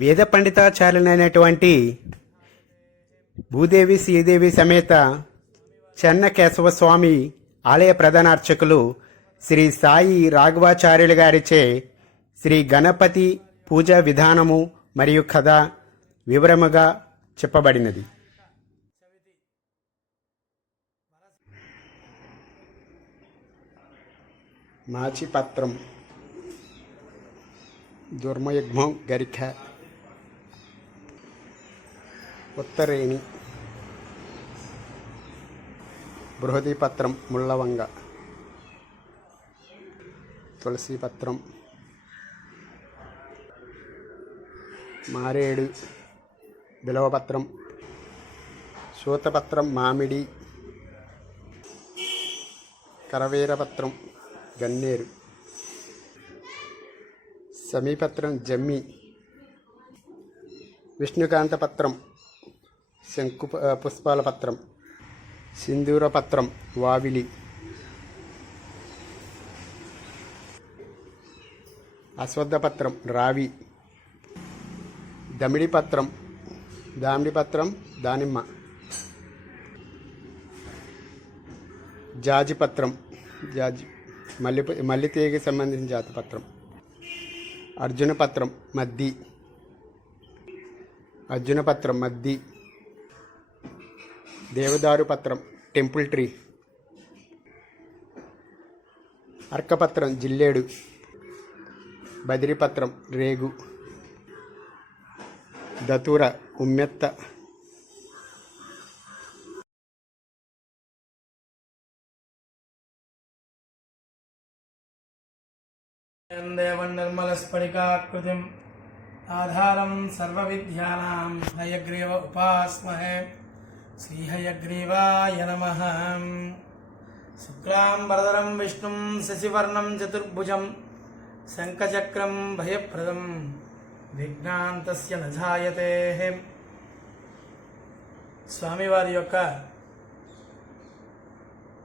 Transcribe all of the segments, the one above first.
వేద పండితాచార్యులైనటువంటి భూదేవి శ్రీదేవి సమేత చెన్న కేశవ స్వామి ఆలయ ప్రధాన అర్చకులు శ్రీ సాయి రాఘవాచార్యులు గారిచే శ్రీ గణపతి పూజా విధానము మరియు కథ వివరముగా చెప్పబడినది. మాచిపత్రం, దుర్మయుగ్మం గరిక, ఉత్తరేణి, బృహదీపత్రం ముళ్ళవంగ, తులసీపత్రం, మారేడు, బిలవపత్రం, సూతపత్రం మామిడి, కరవీరపత్రం గన్నేరు, సమీపత్రం జమ్మి, విష్ణుకాంతపత్రం శంకు పుష్పాల పత్రం, సింధూరపత్రం వావిలి, అశ్వత్థపత్రం రావి, దమిడిపత్రం దామిడిపత్రం దానిమ్మ, జాజిపత్రం జాజి మల్లితీగకి సంబంధించిన జాతిపత్రం, అర్జునపత్రం మద్ది, అర్జునపత్రం మద్ది, దేవదారు పత్రం టెంపుల్ ట్రీ, అర్కపత్రం జిల్లేడు, బదిరిపత్రం రేగు, దతూర ఉమ్మెత్త, దేవం నిర్మలస్ఫటికాకృతిం ఆధారం సర్వవిద్యానాం హయగ్రీవ ఉపాస్మహే. శ్రీహయగ్రీవాయ నమః. శుక్లాంబరధరం విష్ణుం శశివర్ణం చతుర్భుజం శంఖచక్రం భయప్రదం విఘ్నాంతస్య న జాయతే. స్వామివారి యొక్క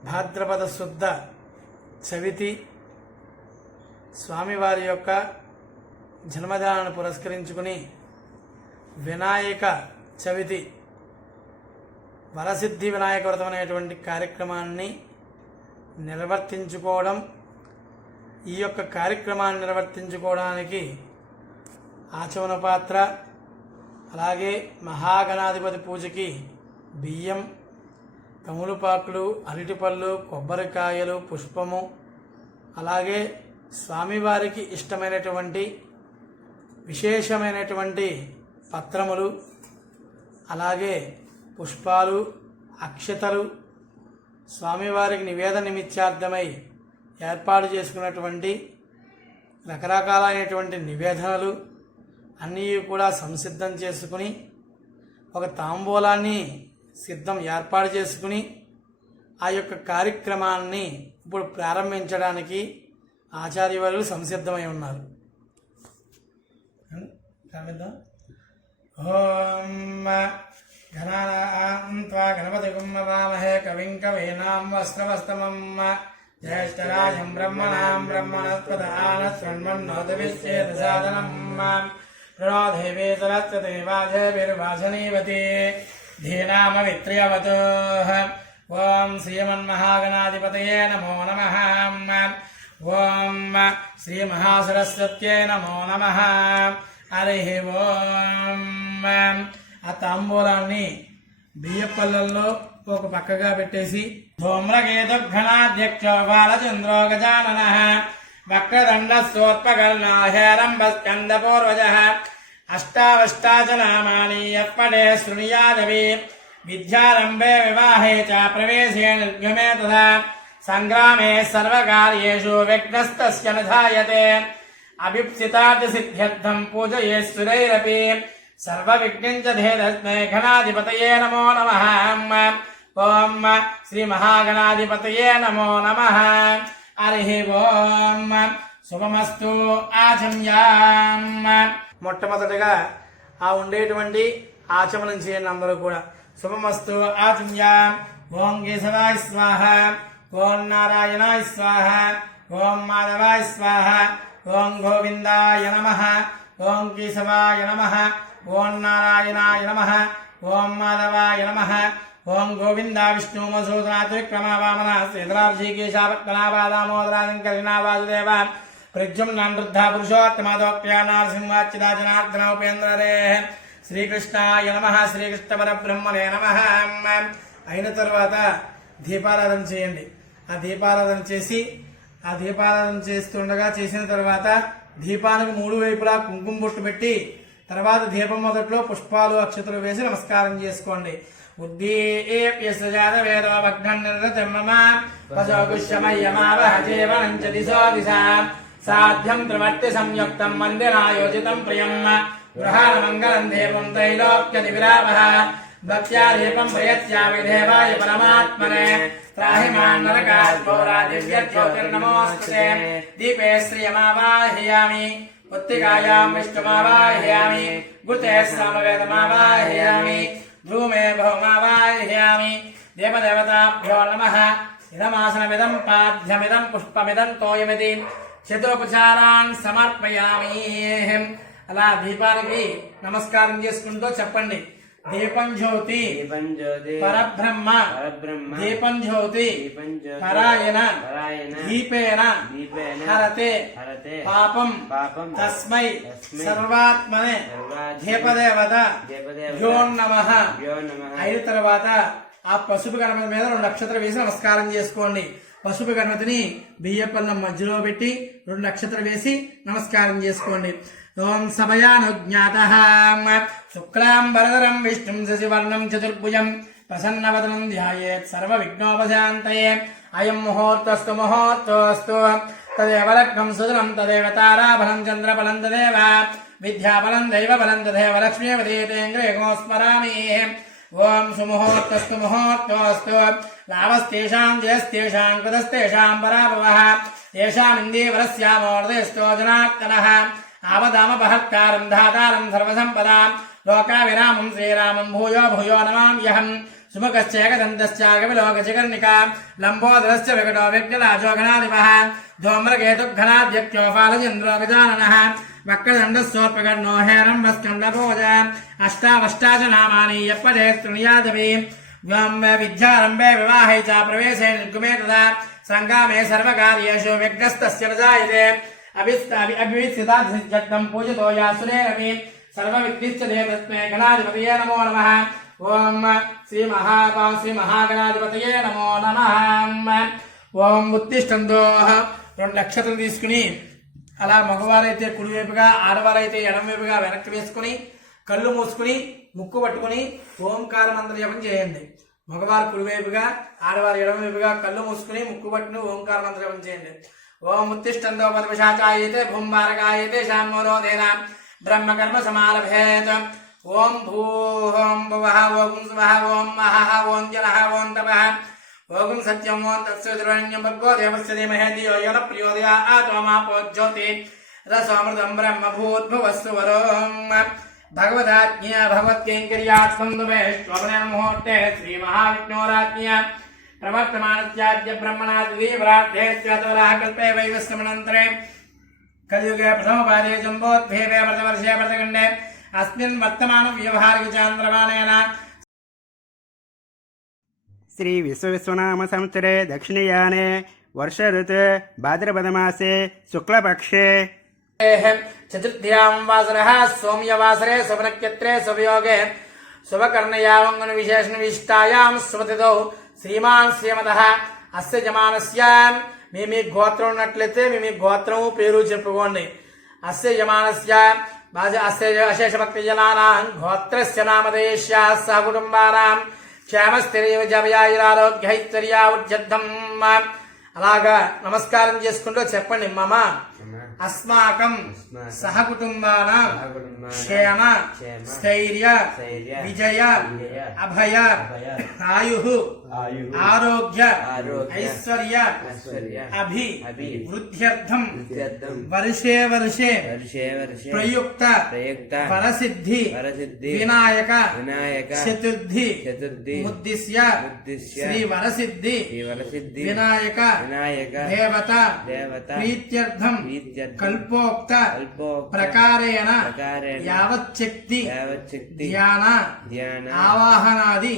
భాద్రపద శుద్ధ చవితి స్వామివారి యొక్క జన్మదినాన్ని పురస్కరించుకుని వినాయక చవితి వరసిద్ధి వినాయక వ్రతం అనేటువంటి కార్యక్రమాన్ని నిర్వర్తించుకోవడం. ఈ యొక్క కార్యక్రమాన్ని నిర్వర్తించుకోవడానికి ఆచమన పాత్ర, అలాగే మహాగణాధిపతి పూజకి బియ్యం, తములుపాకులు, అరటిపళ్ళు, కొబ్బరికాయలు, పుష్పము, అలాగే స్వామివారికి ఇష్టమైనటువంటి విశేషమైనటువంటి పత్రములు, అలాగే పుష్పాలు, అక్షతలు, స్వామివారికి నివేదన నిమిత్తార్థమై ఏర్పాటు చేసుకున్నటువంటి రకరకాలైనటువంటి నివేదనలు అన్నీ కూడా సంసిద్ధం చేసుకుని ఒక తాంబూలాన్ని ఏర్పాటు చేసుకుని ఆ యొక్క కార్యక్రమాన్ని ఇప్పుడు ప్రారంభించడానికి ఆచార్యవర్యులు సంసిద్ధమై ఉన్నారు. ఓం గణాన్త్వా గణపతిగుం నమామహే కవిం కవీనాం వస్త్రవస్తమం జ్యేష్ఠరాజం బ్రహ్మణాం బ్రహ్మణస్పదాన శృణ్వన్నోతవిశ్చేదసాదనం ప్రణో దేవీ సరస్వతి వాజేభిర్వాసనీవతి ధీనామవిత్ర్యవతు. ఓం శ్రీమన్మహాగణాధిపతయే నమో నమః. ఓం శ్రీ మహాసరస్వత్యై నమో నమః. హరి ఓం. ఆ తాంబూలాన్ని బియ్యపల్లెల్లో ఒక పక్కగా పెట్టేసి ధూమ్రకేతుఘ్నాధ్యక్షో బాలచంద్రో గజాననః వక్రదండస్తోత్పకర్ణాహేరంబస్కందపూర్వజః అష్టావష్టాచనామాని యప్పడే శృణుయాదవి విద్యారంభే వివాహే చ ప్రవేశే నిర్గమే తథా సంగ్రామే సర్వకార్యేషు విఘ్నస్తస్య న జాయతే. అభిప్సితార్థసిద్ధ్యర్థం పూజయే సురైరపి సర్వవిఘ్నం చ ధేతస్మై గణాధిపతయే నమో నమః. ఓం శ్రీ మహాగణాధిపతయే నమో నమః. హరి ఓం. శుభమస్తు. ఆచమ్యాం. మొట్టమొదటిగా ఆ ఉండేటువంటి ఆచమనం చేయండి అందరూ కూడా. శుభమస్తు. ఆచమ్యాం. ఓం కేశవాయ స్వాహ, ఓం నారాయణాయ స్వాహ, ఓం మాధవాయ స్వాహ, ఓం గోవిందాయ నమః, ఓం కేశవాయ నమః ఓం నారాయణాయ నమః ఓం మాధవాయ నమః ఓం గోవింద విష్ణు మధుసూదన త్రివిక్రమ వామన శ్రీధరార్షికేశాపత్మనాభాదామోదరాశంకరినా వాసుదేవ ప్రద్యుమ్నానృద్ధ పురుషోత్తమాదోప్యా నరసింహాచ్యుతా జనార్దన ఉపేంద్రరే శ్రీకృష్ణాయ నమః శ్రీకృష్ణ పరబ్రహ్మణే నమః. అయిన తర్వాత దీపారాధన చేయండి. ఆ దీపారాధన చేస్తుండగా చేసిన తర్వాత దీపానికి 3 వైపులా కుంకుమ బొట్టు పెట్టి తర్వాత దీపం మొదట్లో పుష్పాలు అక్షతలు వేసి నమస్కారం చేసుకోండి. ఉద్దీప్యసజాతవేదో భగ్నం నిర్రతం మమ వశోగుష్యమయ్యమావహజేవనం చ దిశో దిశా సాధ్యం త్రివర్తి సంయుక్తం మందిరాయోజితం ప్రియం గృహాణమంగళం దేవం త్రైలోక్యది విరామః భక్త్యా దీపం ప్రయత్యామి దేవాయ పరమాత్మనే త్రాహి మాం నరకాత్ జ్యోతిర్నమోస్తుతే. దీపే శ్రియమావాహయామి ఉత్తికాయాం విష్ణుమావాహయామి గుతే సామవేదమావాహయామి ధూమే భౌమావాహయామి. దేవదేవతాభ్యో నమః. ఇదమాసనమిదం పాద్యమిదం పుష్పమిదం తోయమిది చతురోపచారాన్ సమర్పయామి. అలా దీపానికి నమస్కారం చేసుకుంటూ చెప్పండి. దీపం జ్యోతి పరబ్రహ్మ దీపం జ్యోతి పరాయణ దీపేన హరతే పాపం తస్మై సర్వాత్మనే దీపదేవత భ్యో నమః. అయిన తర్వాత ఆ పసుపు గణపతి మీద 2 నక్షత్రం వేసి నమస్కారం చేసుకోండి. పసుపు గణపతిని బియ్యపల్లం మధ్యలో పెట్టి 2 నక్షత్రం వేసి నమస్కారం చేసుకోండి. ఓం సమయానుజ్ఞాతః శుక్లాంబరధరం విష్ణుం శశివర్ణం చతుర్భుజం ప్రసన్నవదనం ధ్యాయేత్ సర్వవిఘ్నోపశాంతయే. అయం ముహూర్తస్తు ముహూర్తోస్తు తదేవ లగ్నం సుదనం తదేవ తారాబలం చంద్రబలం తదేవ విద్యాబలం దైవబలం తదేవ లక్ష్మీపదేతేంద్రియో స్మరామి. ఓం సుముహూర్తస్తు ముహూర్తోస్తు లాభస్తేషాం జయస్తేషాం కృతస్తేషాం పరాభవః తేషామిందేవరస్యామోర్దయస్తో జనార్దనః ఆవదామ బహత్కారం ధాతారం సర్వసంపదాం లోకావిరామం శ్రీరామం భూయో భూయో నమామ్యహం. సుముఖశ్చేకదంతశ్చాగవిలోకచికర్ణికా లంబోదరశ్చ వికటో విఘ్నరాజో గణాధిపః ధూమ్రకేతుఘ్నాధ్యక్షో ఫాలచంద్రో గజాననః వక్రదండస్సోర్పకర్ణో హేరంబస్కండభోజ అష్టావష్టాచ నామాని యప్పదే తృణీయాదపి విద్యారంభే వివాహే చ ప్రవేశే నిర్గుమే తదా సంగామే సర్వకార్యేషు విఘ్నస్తస్య న జాయతే. అభివిత్సితార్థం పూజితో యాసురేరమి సర్వవిఘ్నిశ్చతే తస్మై గణాధిపతయే నమో నమః. ఓం శ్రీ మహాగణాధిపతయే నమో నమః. ఓం ఉత్తిష్టంతో 2 నక్షత్రం తీసుకుని అలా మగవారైతే కుడివైపుగా ఆడవారైతే ఎడమవైపుగా వెనక్కి వేసుకుని కళ్ళు మూసుకుని ముక్కు పట్టుకుని ఓంకార మంత్ర జపం చేయండి. మగవారు కుడివైపుగా ఆడవారు ఎడమవైపుగా కళ్ళు మూసుకుని ముక్కు పట్టుకుని ఓంకార మంత్ర జపం చేయండి. ఓం ఉత్తిష్టంతో పదవిశాచాయతే భూంబారకాయతే శాన్మోరోధేన బ్రహ్మకర్మ సమాలభేత్. ఓం భూహోం భువః ఓం స్వః ఓం మహః ఓం జనః ఓం తపః ఓం సత్యం ఓం తత్సవితుర్వరేణ్యం భర్గో దేవస్య ధీమహి ధియో యో న ప్రచోదయాత్. ఓమాపో జ్యోతి రసోమృతం బ్రహ్మ భూద్భువస్సు వరోం భగవదాజ్ఞా భగవత్కైంకర్యాత్మం దువేష్వపనే ముహూర్తే శ్రీ మహావిష్ణోరాజ్ఞా ప్రవర్తమానత్యాద్య బ్రహ్మణాద్విప్రార్థే త్వతవరాహ కల్పే వైవస్యమనంతరే కలియుగే ప్రథమపాదే జంబోద్భేదే వ్రతవర్షే వ్రతఖండే అస్మిన్ వర్తమాన వ్యవహారిక చాంద్రమానేన. శ్రీ విశ్వవిశ్వనామ సంవత్సరే దక్షిణయానే వర్ష ఋతు భాద్రపదమాసే శుక్లపక్షే చతుర్థ్యాం వాసరః సోమ్యవాసరే శుభనక్షత్రే శుభయోగే శుభకర్ణయావంగన విశేషణ విశిష్టాయాం శుభతిథౌ శ్రీమాన్ శ్రీమతః. అస్య యమానస్య మీ గోత్రం ఉన్నట్లయితే మీ గోత్రము పేరు చెప్పుకోండి. అస్య యమానస్య అస్య అశేష భక్తి జనానాం గోత్రస్య నామధేయస్యాః సహ కుటుంబానాం క్షేమస్థిర్యజయాయురారోగ్యైశ్వర్యావుర్జద్ధం. అలాగా నమస్కారం చేసుకుంటూ చెప్పండి. మమ అస్మాకం సహ కుటుంబానాం క్షేమ స్థైర్య విజయ అభయ ఆయు ఆరోగ్య ఐశ్వర్య వృద్ధ్యర్థం వర్షే వర్షే ప్రయుక్త వరసిద్ధి వినాయక చతుర్థి ముద్దిశ్య శ్రీ వరసిద్ధి వినాయక దేవత ప్రీత్యర్థం కల్పోక్త ప్రకారేణ యావచ్చక్తి ధ్యాన ఆవాహనాది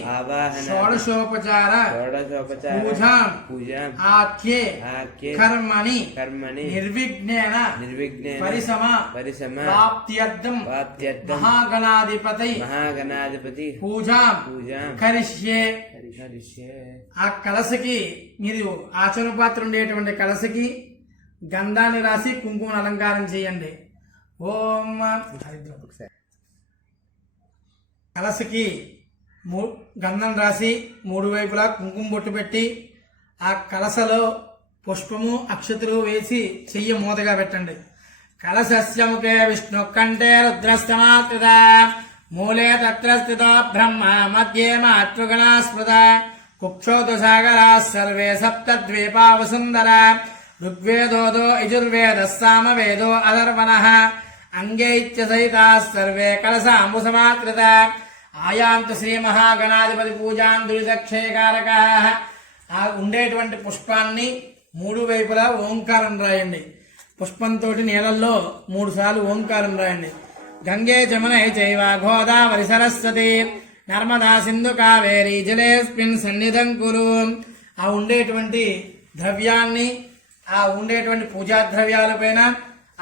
షోడశోపచార పూజాం ఆఖ్యే కర్మణి నిర్విఘ్నేన పరిసమ ప్రాప్త్యర్థం మహాగణాధిపతి పూజాం కరిష్యే. ఆ కలసకి మీరు ఆచరణ పాత్ర ఉండేటువంటి కలసకి గంధాన్ని రాసి కుంకుమను అలంకారం చేయండి. ఓం కలసకి గంధం రాసి 3 వైపులా కుంకుమ బొట్టు పెట్టి ఆ కలసలో పుష్పము అక్షతులు వేసి చెయ్యి మూతగా పెట్టండి. కలశస్య ముఖే విష్ణు కంఠే రుద్రస్తమాత్రిత మూలే తత్ర స్థితో బ్రహ్మ మధ్యే మాతృగణా స్మృత కుక్షోతు సాగరా సర్వే సప్తద్వీపా వసుందర ఋగ్వేదోదో యజుర్వేద సామవేదో అధర్వణః అంగైత్య సహితా సర్వే కలశాంబు సమాత్రిత ఆయాంతు శ్రీ మహాగణాధిపతి పూజాం దురితక్షయకారకాః. ఆ ఉండేటువంటి పుష్పాన్ని 3 వైపులా ఓంకారం రాయండి. పుష్పంతో నీళ్ళల్లో 3 సార్లు ఓంకారం రాయండి. గంగే జమునే చైవ గోదావరి సరస్వతి నర్మదా సింధు కావేరి జలేస్మిన్ సన్నిధం కురు. ఆ ఉండేటువంటి ద్రవ్యాన్ని ఆ ఉండేటువంటి పూజా ద్రవ్యాల పైన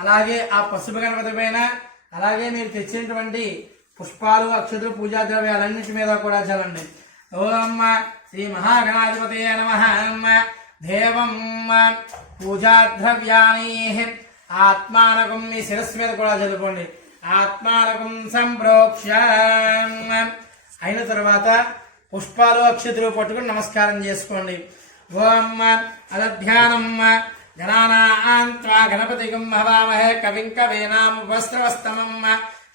అలాగే ఆ పసుపు గణపతి పైన అలాగే మీరు తెచ్చినటువంటి పుష్పాలు అక్షతులు పూజా ద్రవ్యాలన్నిటి మీద కూడా చల్లండి. ఓం శ్రీ మహాగణాధిపతయే నమః. దేవం పూజా ద్రవ్యాన్ని ఆత్మానకం మీ శిరస్సు మీద కూడా చదువుకోండి. ఆత్మానకం సంప్రోక్ష అయిన తర్వాత పుష్పాలు అక్షతులు పట్టుకుని నమస్కారం చేసుకోండి. ఓం అదధ్యానం గణానాన్త్వా గణపతిగం హవామహే కవిం కవీనాముపస్రవస్తమం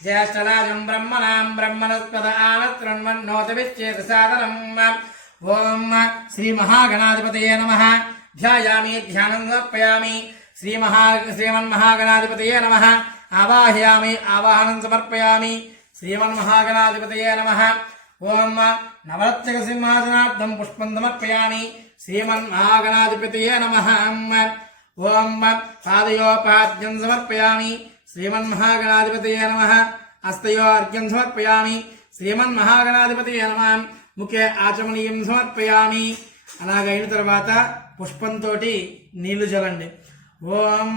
జ్యేష్ఠరాజం బ్రహ్మణాం బ్రహ్మణస్పద ఆనత్రన్మన్నోతవిచ్చేతసాదనం. ఓం శ్రీ మహాగణాధిపతయే నమః. ధ్యాయామి ధ్యానం సమర్పయామి. శ్రీమన్మహాగణాధిపతయే నమః. ఆవాహయామి ఆవాహనం సమర్పయామి. శ్రీమన్మహాగణాధిపతయే నమః. ఓం నవరత్నక సింహాసనార్థం పుష్పం సమర్పయామి. శ్రీమన్మహాగణాధిపతయే నమః. ఓం పాదయోపాద్యం సమర్పయామి. శ్రీమన్మహాగణాధిపతయే నమః. హస్తయోర్ఘ్యం సమర్పయామి. శ్రీమన్మహాగణాధిపతయే నమః. ముఖే ఆచమనీయం సమర్పయామి. అలాగైన తర్వాత పుష్పంతో నీళ్లు చల్లండి. ఓం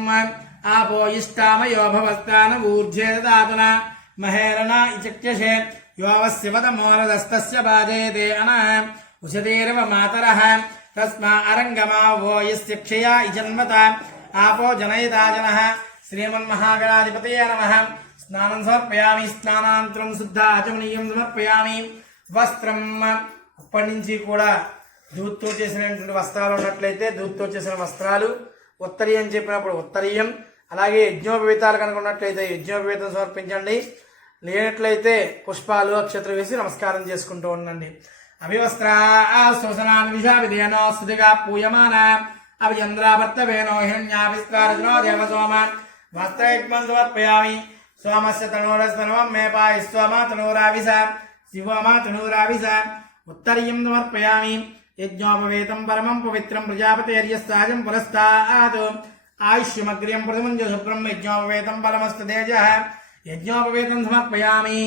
ఆపో ఇష్టామయో భవస్థాన ఊర్ధ్వే దాతున మహేరణ ఇచక్ష్యషే యోవస్యవదమోరదస్తస్య బాధేదే అన ఉషతేరవ మాతరః తస్మా అరంగమా వో యస్య క్షయా ఇజన్మత ఆపో జనయితా జనః. శ్రీమన్మహాగణాధిపతయే నమః. స్నానం సమర్పయామి. స్నానానంతరం శుద్ధ ఆచమనీయం సమర్పయామి. వస్త్రం అప్పటి నుంచి కూడా దూత్తో చేసినటువంటి వస్త్రాలు ఉన్నట్లయితే దూత్తో చేసిన వస్త్రాలు, ఉత్తరీయం చెప్పినప్పుడు ఉత్తరీయం, అలాగే యజ్ఞోపవీతాలు కనుక ఉన్నట్లయితే యజ్ఞోపవీతం సమర్పించండి. లేనట్లయితే పుష్పాలు అక్షత్రులు వేసి నమస్కారం చేసుకుంటూ ఉండండి. అభివస్త్రా శోసనాన్ విషావిధేనో స్థుతిగా పూయమాన అభిచంద్రాభర్తవేనో హిరణ్యాభిస్వారజనో దేవసోమాన్ వస్త్రయుగ్మం సమర్పయామి. సోమస్య తనూరస్తనవం మే పాయ స్వమ తనూరావిస శివమ తనూరావిస. ఉత్తరీయం సమర్పయామి. యజ్ఞోపవేతం పరమం పవిత్రం ప్రజాపతిర్యస్తాజం పురస్తాత్ ఆయుష్యమగ్ర్యం ప్రథమం శుభ్రం యజ్ఞోపవేతం పరమస్తు తేజః. యజ్ఞోపవేతం సమర్పయామి.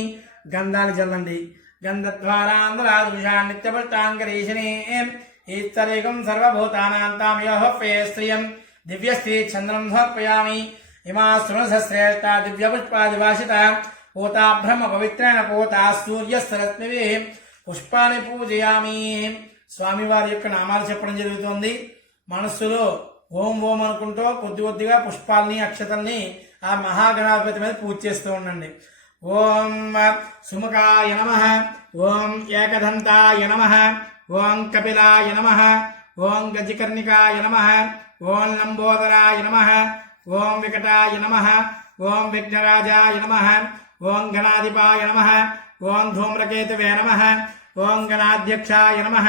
గంధాన్ని చల్లండి. గంధద్వారాంధ్రాదృశాన్ నిత్యపృష్టాంగరీషిణే ఈస్తరేకం సర్వభూతానాంతామయోః ప్రేయస్త్రియం దివ్యస్త్రీ చంద్రం సమర్పయామి. ఇమా సురసశ్రేష్ఠా దివ్యపుష్పాదివాసిత పూతా బ్రహ్మ పవిత్రేణ పూతా సూర్యస్తరశ్మిభిః పుష్పాన్ని పూజయామి. స్వామివారి యొక్క నామాలు చెప్పడం జరుగుతుంది. మనస్సులో ఓం ఓం అనుకుంటూ కొద్ది కొద్దిగా పుష్పాలని అక్షతల్ని ఆ మహాగణాధిపతి మీద పూజ చేస్తూ ఉండండి. ఓం సుముఖాయ నమః. ఓం ఏకదంతాయ నమః. ఓం కపిలాయ నమః. ఓం గజకర్ణికాయ నమః. ఓం లంబోదరాయ నమః. ఓం వికటాయ నమః. ఓం విఘ్నరాజాయ నమః. ఓం గణాధిపాయ నమః. ఓం ధూమ్రకేతువే నమః. ఓం గణాధ్యక్షాయ నమః.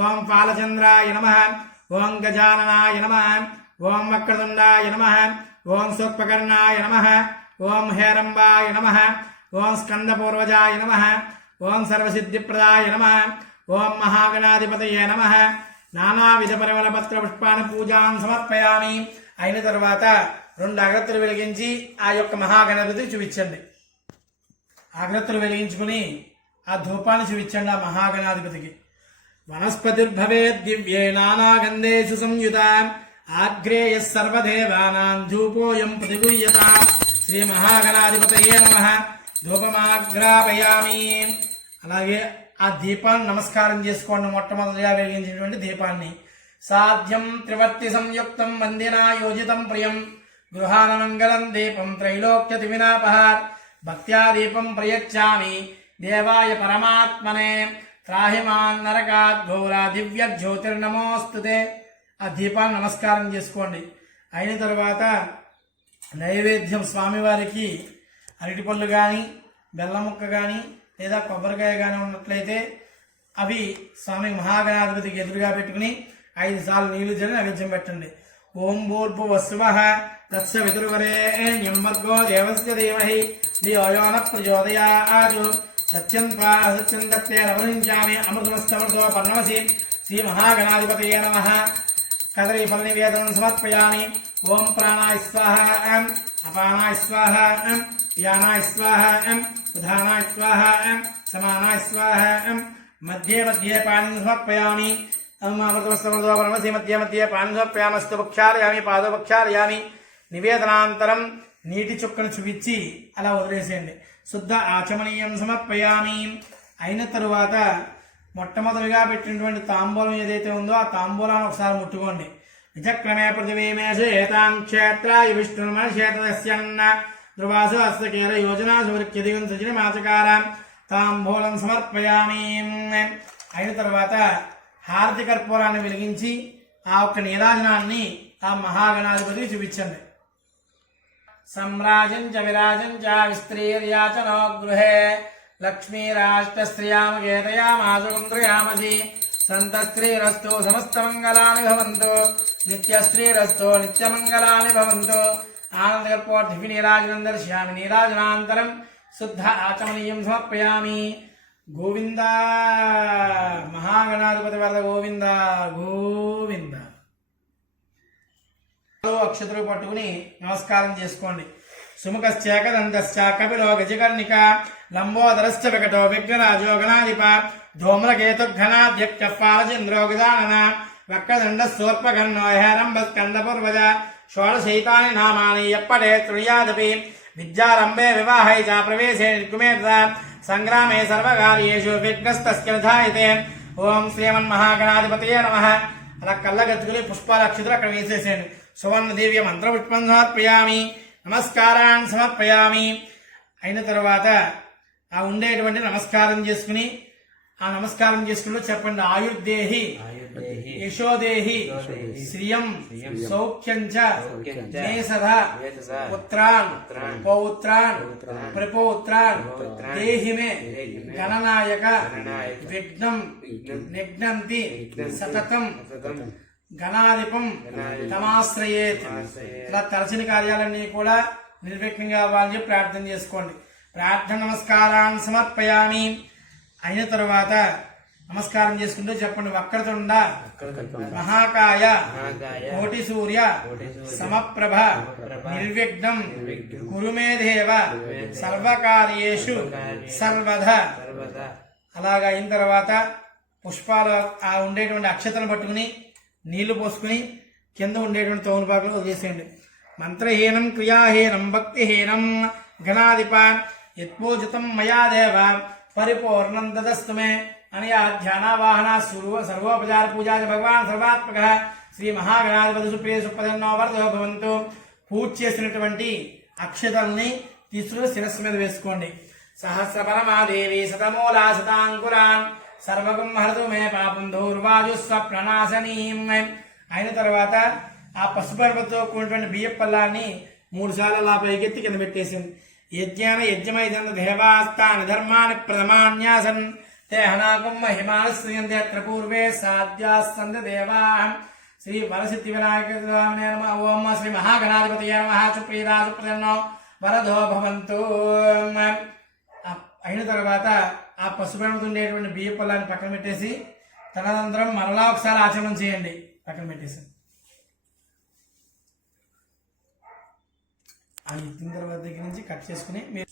ఓం పాలచంద్రాయ నమః. ఓం గజాననాయ నమః. ఓం వక్రతుండాయ నమః. ఓం సూక్పకర్ణాయ నమః. ఓం హేరంబాయ నమః. ఓం స్కందపూర్వజాయ నమః. ఓం సర్వసిద్ధిప్రదాయ నమః. ఓం మహాగణాధిపతయే నమః. నానావిధ పరిమళపత్ర పుష్పాన్ని పూజాన్ సమర్పయామి. అయిన తర్వాత 2 అగరత్తులు వెలిగించి ఆ యొక్క మహాగణపతికి చూపించండి. అగరత్తులు వెలిగించుకుని ఆ ధూపాన్ని చూపించండి ఆ మహాగణాధిపతికి. వనస్పతిర్భవే దివ్యే నానాగంధేషు సంయుత ఆగ్రేయ సర్వదేవానాం ధూపోయం ప్రతిగుహ్యతాం. శ్రీ మహాగణాధిపతయే నమః. ధూపమాగ్రాపయామి. అలాగే ఆ దీపాన్ని నమస్కారం చేసుకోండి. మొట్టమొదటిగా వెలిగించినటువంటి దీపాన్ని. సాధ్యం త్రివర్తి సంయుక్తం వందినా యోజితం ప్రియం గృహానమంగళం దీపం త్రైలోక్యతి వినాపహ భక్త్యా దీపం ప్రయచ్చామి దేవాయ పరమాత్మనే త్రాహిమాన్ నరకాత్ ఘోరా దివ్య జ్యోతిర్నమోస్తుతే. ఆ దీపాన్ని నమస్కారం చేసుకోండి. అయిన తర్వాత నైవేద్యం స్వామివారికి అరటిపళ్ళు కానీ బెల్లం ముక్క కానీ లేదా కొబ్బరికాయ కానీ ఉన్నట్లయితే అవి స్వామి మహాగణాధిపతికి ఎదురుగా పెట్టుకుని 5 సార్లు నీళ్లు చల్లి నైవేద్యం పెట్టండి. ఓం భూర్భువస్సువః తత్సవితుర్వరేణ్యం భర్గో దేవస్య ధీమహి ధియో యో నః ప్రచోదయాత్. సత్యం త్వా అసత్యం దత్తే రవరించామి అమృతమస్తమృతో పర్ణమసి. శ్రీ మహాగణాధిపతయే నమః. కదరీ ఫల నివేదనం సమర్పయామి. ఓం ప్రాణాయ స్వాహ అపానాయ స్వాహ యానాయ స్వాహ ఉధానాయ స్వాహ సమానాయ స్వాహ. మధ్యే మధ్యే పాణిం సమర్పయామి. అమృతమస్తమృతో పర్ణమసి. మధ్యే మధ్యే పాణిం సమర్పయామస్తు పక్షాలయామి పాదో పక్షాలయామి. నివేదనాంతరం నీటి చుక్కను చూపించి అలా వదిలేసేయండి. శుద్ధ ఆచమనీయం సమర్పయామి. అయిన తరువాత మొట్టమొదటిగా పెట్టినటువంటి తాంబూలం ఏదైతే ఉందో ఆ తాంబూలాన్ని ఒకసారి ముట్టుకోండి. విచక్రమే పృథివీమేషు ఏతాం క్షేత్రాయ విష్ణుర్మణక్షేత్రస్యన్న ధ్రువాసు హస్తకేల యోజనాసు వృక్యదిగం సజిని మాచకార తాంబూలం సమర్పయామి. అయిన తర్వాత హారతి కర్పూరాన్ని వెలిగించి ఆ ఒక్క నీరాజనాన్ని ఆ మహాగణాధిపతికి చూపించండి. సమ్రాజం చ విరాజం చ విస్త్రీర్యాచనో గృహే లక్ష్మీరాష్ట్రశ్రియామగేతయామాసుకుంద్రయామసి. సంతస్త్రీరస్తు సమస్తమంగళాని భవంతు. నిత్యస్త్రీరస్తు నిత్యమంగళాని భవంతు. ఆనందకర్పూర్ధిపి నీరాజనం దర్శయామి. నీరాజనాంతరం శుద్ధ ఆచమనీయం సమర్పయామి. గోవింద మహాగణాధిపతి వరద గోవింద గోవింద. అక్షతులు పట్టుకుని నమస్కారం చేసుకోండి. సుముఖశ్చేకదంతశ్చ కపిలో గజకర్ణిక లంబోదరశ్చ వికటో విఘ్నరాజో గణాధిప ధూమ్రకేతుఘ్నాధ్యక్ష పాలచంద్రో గజానన వక్రదండస్సోర్పకర్ణో హేరంబస్కందపూర్వజ. షోడశైతాని నామాని యప్పడే తృణ్యాదపి విద్యారంభే వివాహై చ ప్రవేశే నిర్గుమేత సంగ్రామే సర్వకార్యేషు విఘ్నస్తస్య విధాయతే. ఓం శ్రీమన్మహాగణాధిపతయే నమః. అలా కళ్ళగద్దుకుని పుష్పాల అక్షతులు అక్కడ వేసేసేయండి. సువర్ణ దివ్య మంత్రపుష్పం సమర్పయామి. నమస్కారాన్ని సమర్పయామి. అయిన తర్వాత ఆ ఉండేటువంటి నమస్కారం చేసుకుని ఆ నమస్కారం చేసుకుంటూ చెప్పండి. ఆయుర్దేహి యశోదేహి శ్రియం సౌఖ్యం చ మేసధ పుత్రాన్ పౌత్రాన్ ప్రపౌత్రాన్ దేహి మే గణనాయక విఘ్నం నిఘ్నంతి సతతం గణాధిపం తమాశ్రయేత్. ఇలా తలసిన కార్యాలన్నీ కూడా నిర్విఘ్నంగా అవ్వాలని చెప్పి ప్రార్థన చేసుకోండి. ప్రార్థన నమస్కారాన్ని సమర్పయామి. అయిన తర్వాత నమస్కారం చేసుకుంటూ చెప్పండి. వక్రతుండ మహాకాయ కోటి సూర్య సమప్రభ నిర్విఘ్నం కురుమే దేవ సర్వకార్యేషు సర్వద. అలాగా అయిన తర్వాత పుష్పాలు ఆ ఉండేటువంటి అక్షతను పట్టుకుని నీళ్లు పోసుకుని కింద ఉండేటువంటి తోముపాకులు వదిలేసేయండి. మంత్రహీనం క్రియాహీనం భక్తిహీనం గణాధిప యత్పూజితం మయా దేవ పరిపూర్ణం దదస్తు మే అని ఆ ధ్యానావాహన సర్వోపచార పూజా భగవాన్ సర్వాత్మక శ్రీ మహాగణాధిపతి సుప్రియ సుప్రదన్నో వరదో భవంతు. పూజ చేసినటువంటి అక్షతల్ని తీసుకుని శిరస్సు మీద వేసుకోండి. సహస్ర పరమాదేవి శతమూలా శతాంకురాన్ సర్వగం హరతు మే పాపం దౌర్వాజుస్వ ప్రణాశనీం. అయిన తర్వాత ఆ పసుపర్వతో కూడినటువంటి బియ్య పల్లాన్ని 3 సార్లు అలా పైకెత్తి కింద పెట్టేసింది. యజ్ఞాన యజ్ఞమైదన్న దేవాస్తాని ధర్మాని ప్రథమాన్యాసన్ తే హనాకం మహిమానస్యంతే అత్ర పూర్వే సాధ్యాస్సంద దేవాహం. శ్రీ వరసిద్ధి వినాయక స్వామినే నమః. ఓం శ్రీ మహాగణాధిపతయే నమః. సుప్రీదా సుప్రసన్నో వరదో భవంతు. అయిన తర్వాత ఆ పసుపర్వతో ఉండేటువంటి బియ్య పల్లాన్ని పక్కన పెట్టేసి తదనంతరం మరలా ఒకసారి ఆచమనం చేయండి. పక్కన పెట్టేసి ఆ ఎత్తిన తర్వాత దగ్గర నుంచి కట్ చేసుకుని మీరు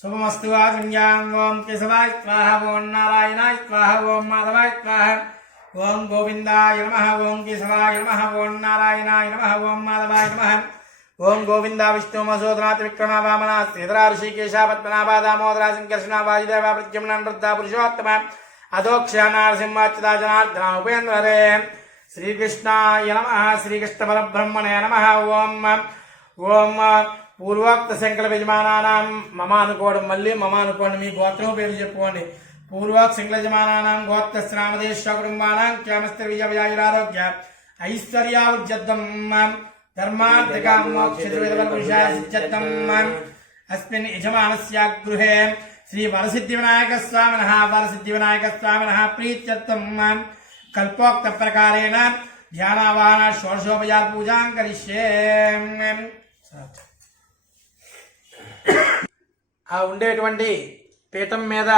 శుభమస్తు ఆచంజాం ఓం కేశవాయ స్వాహ ఓం నారాయణాయ స్వాహ ఓం మాధవాయ స్వాహ ఓం గోవిందాయ నమః ఓం కేశవాయ నమః ఓం నారాయణాయ నమః ఓం మాధవాయ నమః ఓం గోవింద విష్ణు మసోదనాథ విక్రమ వామన శ్రీధర ఋషికేశ పద్మనాభ దామోదర సంకర్షణ వాయుదేవ ప్రద్యుమ్న వృద్ధ పురుషోత్తమ అధోక్ష నరసింహాచ్యుత జనార్దన ఉపేంద్రే శ్రీకృష్ణాయ నమః శ్రీకృష్ణ పరబ్రహ్మణే నమః ఓం ఓం పూర్వోక్త సంకల్ప యజమానానాం మమ అనుకోవడం మళ్ళీ మమ అనుకోండి మీ గోత్రం పేరు చెప్పుకోండి పూర్వోక్త సంకల్ప యజమానానాం గోత్రస్య నామధేశ కుటుంబానాం క్షేమస్య విజయాయురారోగ్య ఐశ్వర్యావృద్ధం ధర్మార్థకాం మోక్షేతరం అస్మిన్ యజమానస్య గృహే శ్రీ వరసిద్ధి వినాయక స్వామినః ప్రీత్యర్థం కల్పోక్త ప్రకారేణ ధ్యానావాహన షోడశోపచార పూజాం కరిష్యే. ఆ ఉండేటువంటి పీఠం మీద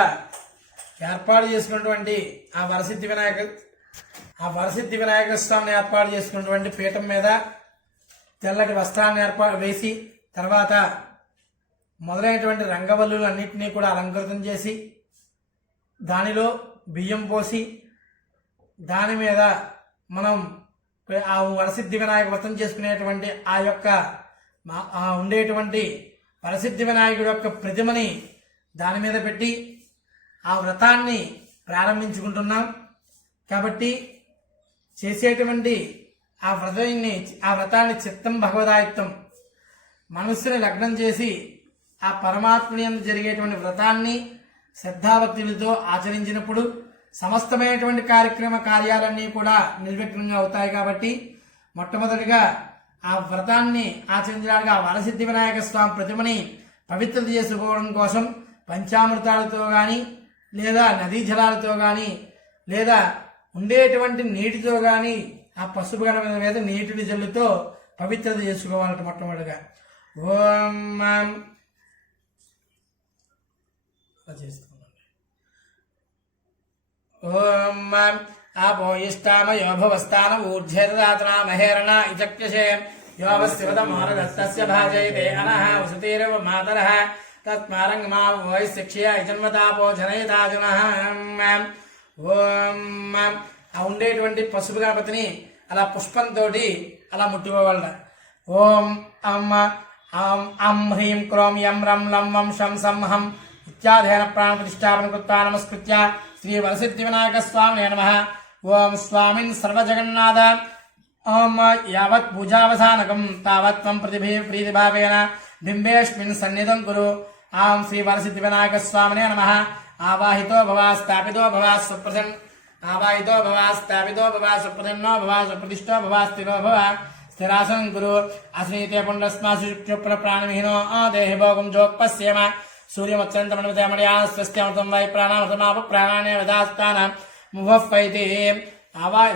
ఏర్పాటు చేసుకున్నటువంటి ఆ వరసిద్ధి వినాయక స్వామిని ఏర్పాటు చేసుకున్నటువంటి పీఠం మీద తెల్లటి వస్త్రాన్ని వేసి తర్వాత మొదలైనటువంటి రంగవల్లులు అన్నింటినీ కూడా అలంకృతం చేసి దానిలో బియ్యం పోసి దాని మీద మనం ఆ వరసిద్ధి వినాయక వ్రతం చేసుకునేటువంటి ఆ యొక్క ఉండేటువంటి వరసిద్ధి వినాయకుడి యొక్క ప్రతిమని దాని మీద పెట్టి ఆ వ్రతాన్ని ప్రారంభించుకుంటున్నాం. కాబట్టి చేసేటువంటి ఆ వ్రతాన్ని చిత్తం భగవదాయుక్తం మనస్సుని లగ్నం చేసి ఆ పరమాత్ముని యందు జరిగేటువంటి వ్రతాన్ని శ్రద్ధాభక్తులతో ఆచరించినప్పుడు సమస్తమైనటువంటి కార్యాలన్నీ కూడా నిర్విఘ్నంగా అవుతాయి. కాబట్టి మొట్టమొదటిగా ఆ వ్రతాన్ని ఆచరించడానికి ఆ వరసిద్ధి వినాయక స్వామి ప్రతిమని పవిత్రత చేసుకోవడం కోసం పంచామృతాలతో కానీ లేదా నదీ జలాలతో కానీ లేదా ఉండేటువంటి నీటితో కానీ ఆ పసుపు గణ మీద నీటిని జల్లుతో పవిత్రత చేసుకోవాలట. మొట్టమొదటిగా ఓం ఓం ఆపోయిష్టామయో భవస్థాన ఊర్ధ్యరాత్రా మహేరణ ఇచక్యశే యోవస్యవతమారదత్తస్య భాజయతే అనః వసతిరేవ మాతరః తస్మారంగమా వయశిక్ష్య ఇజన్మతాపో జనయదాజునః. ఓం ఆ ఉండేటువంటి పసుపు గణపతిని అలా పుష్పంతో అలా ముట్టుకోవాలట. ఓం అమ్మ అం హ్రీం క్రోం యం రం లం వం శం సం హం ఇత్యాదైన ప్రాణ ప్రతిష్టాపన కృత్వా నమస్కృత్య శ్రీ వరసిద్ధి వినాయక స్వామినే నమః. ఓం స్వామిన్ సర్వజగన్నాథ ఓం యావత్ పూజావసానకం తావత్ త్వం ప్రీతిభావేన బింబేష్మిన్ సన్నిధం కురు. ఆం శ్రీ వరసిద్ధి వినాయక స్వామినే నమః. ఆవాహితో భవ స్థాపితో భవ సుప్రసన్ ఆవాహితో భవ స్థాపితో భవ సుప్రసన్నో భవ సుప్రతిష్టో భవ స్థిరో భవ స్థిరాసనం కురు. అశ్రీతే పుండస్మాసు ప్రాణమిహినో దేహి భోగం జోక్పశ్యేమ సూర్యమత్యంతమణిమతమణ్యా స్వస్త్యమృతం వై ప్రాణామృతమాప ప్రాణానే విధాస్తాన ముహఫైతి.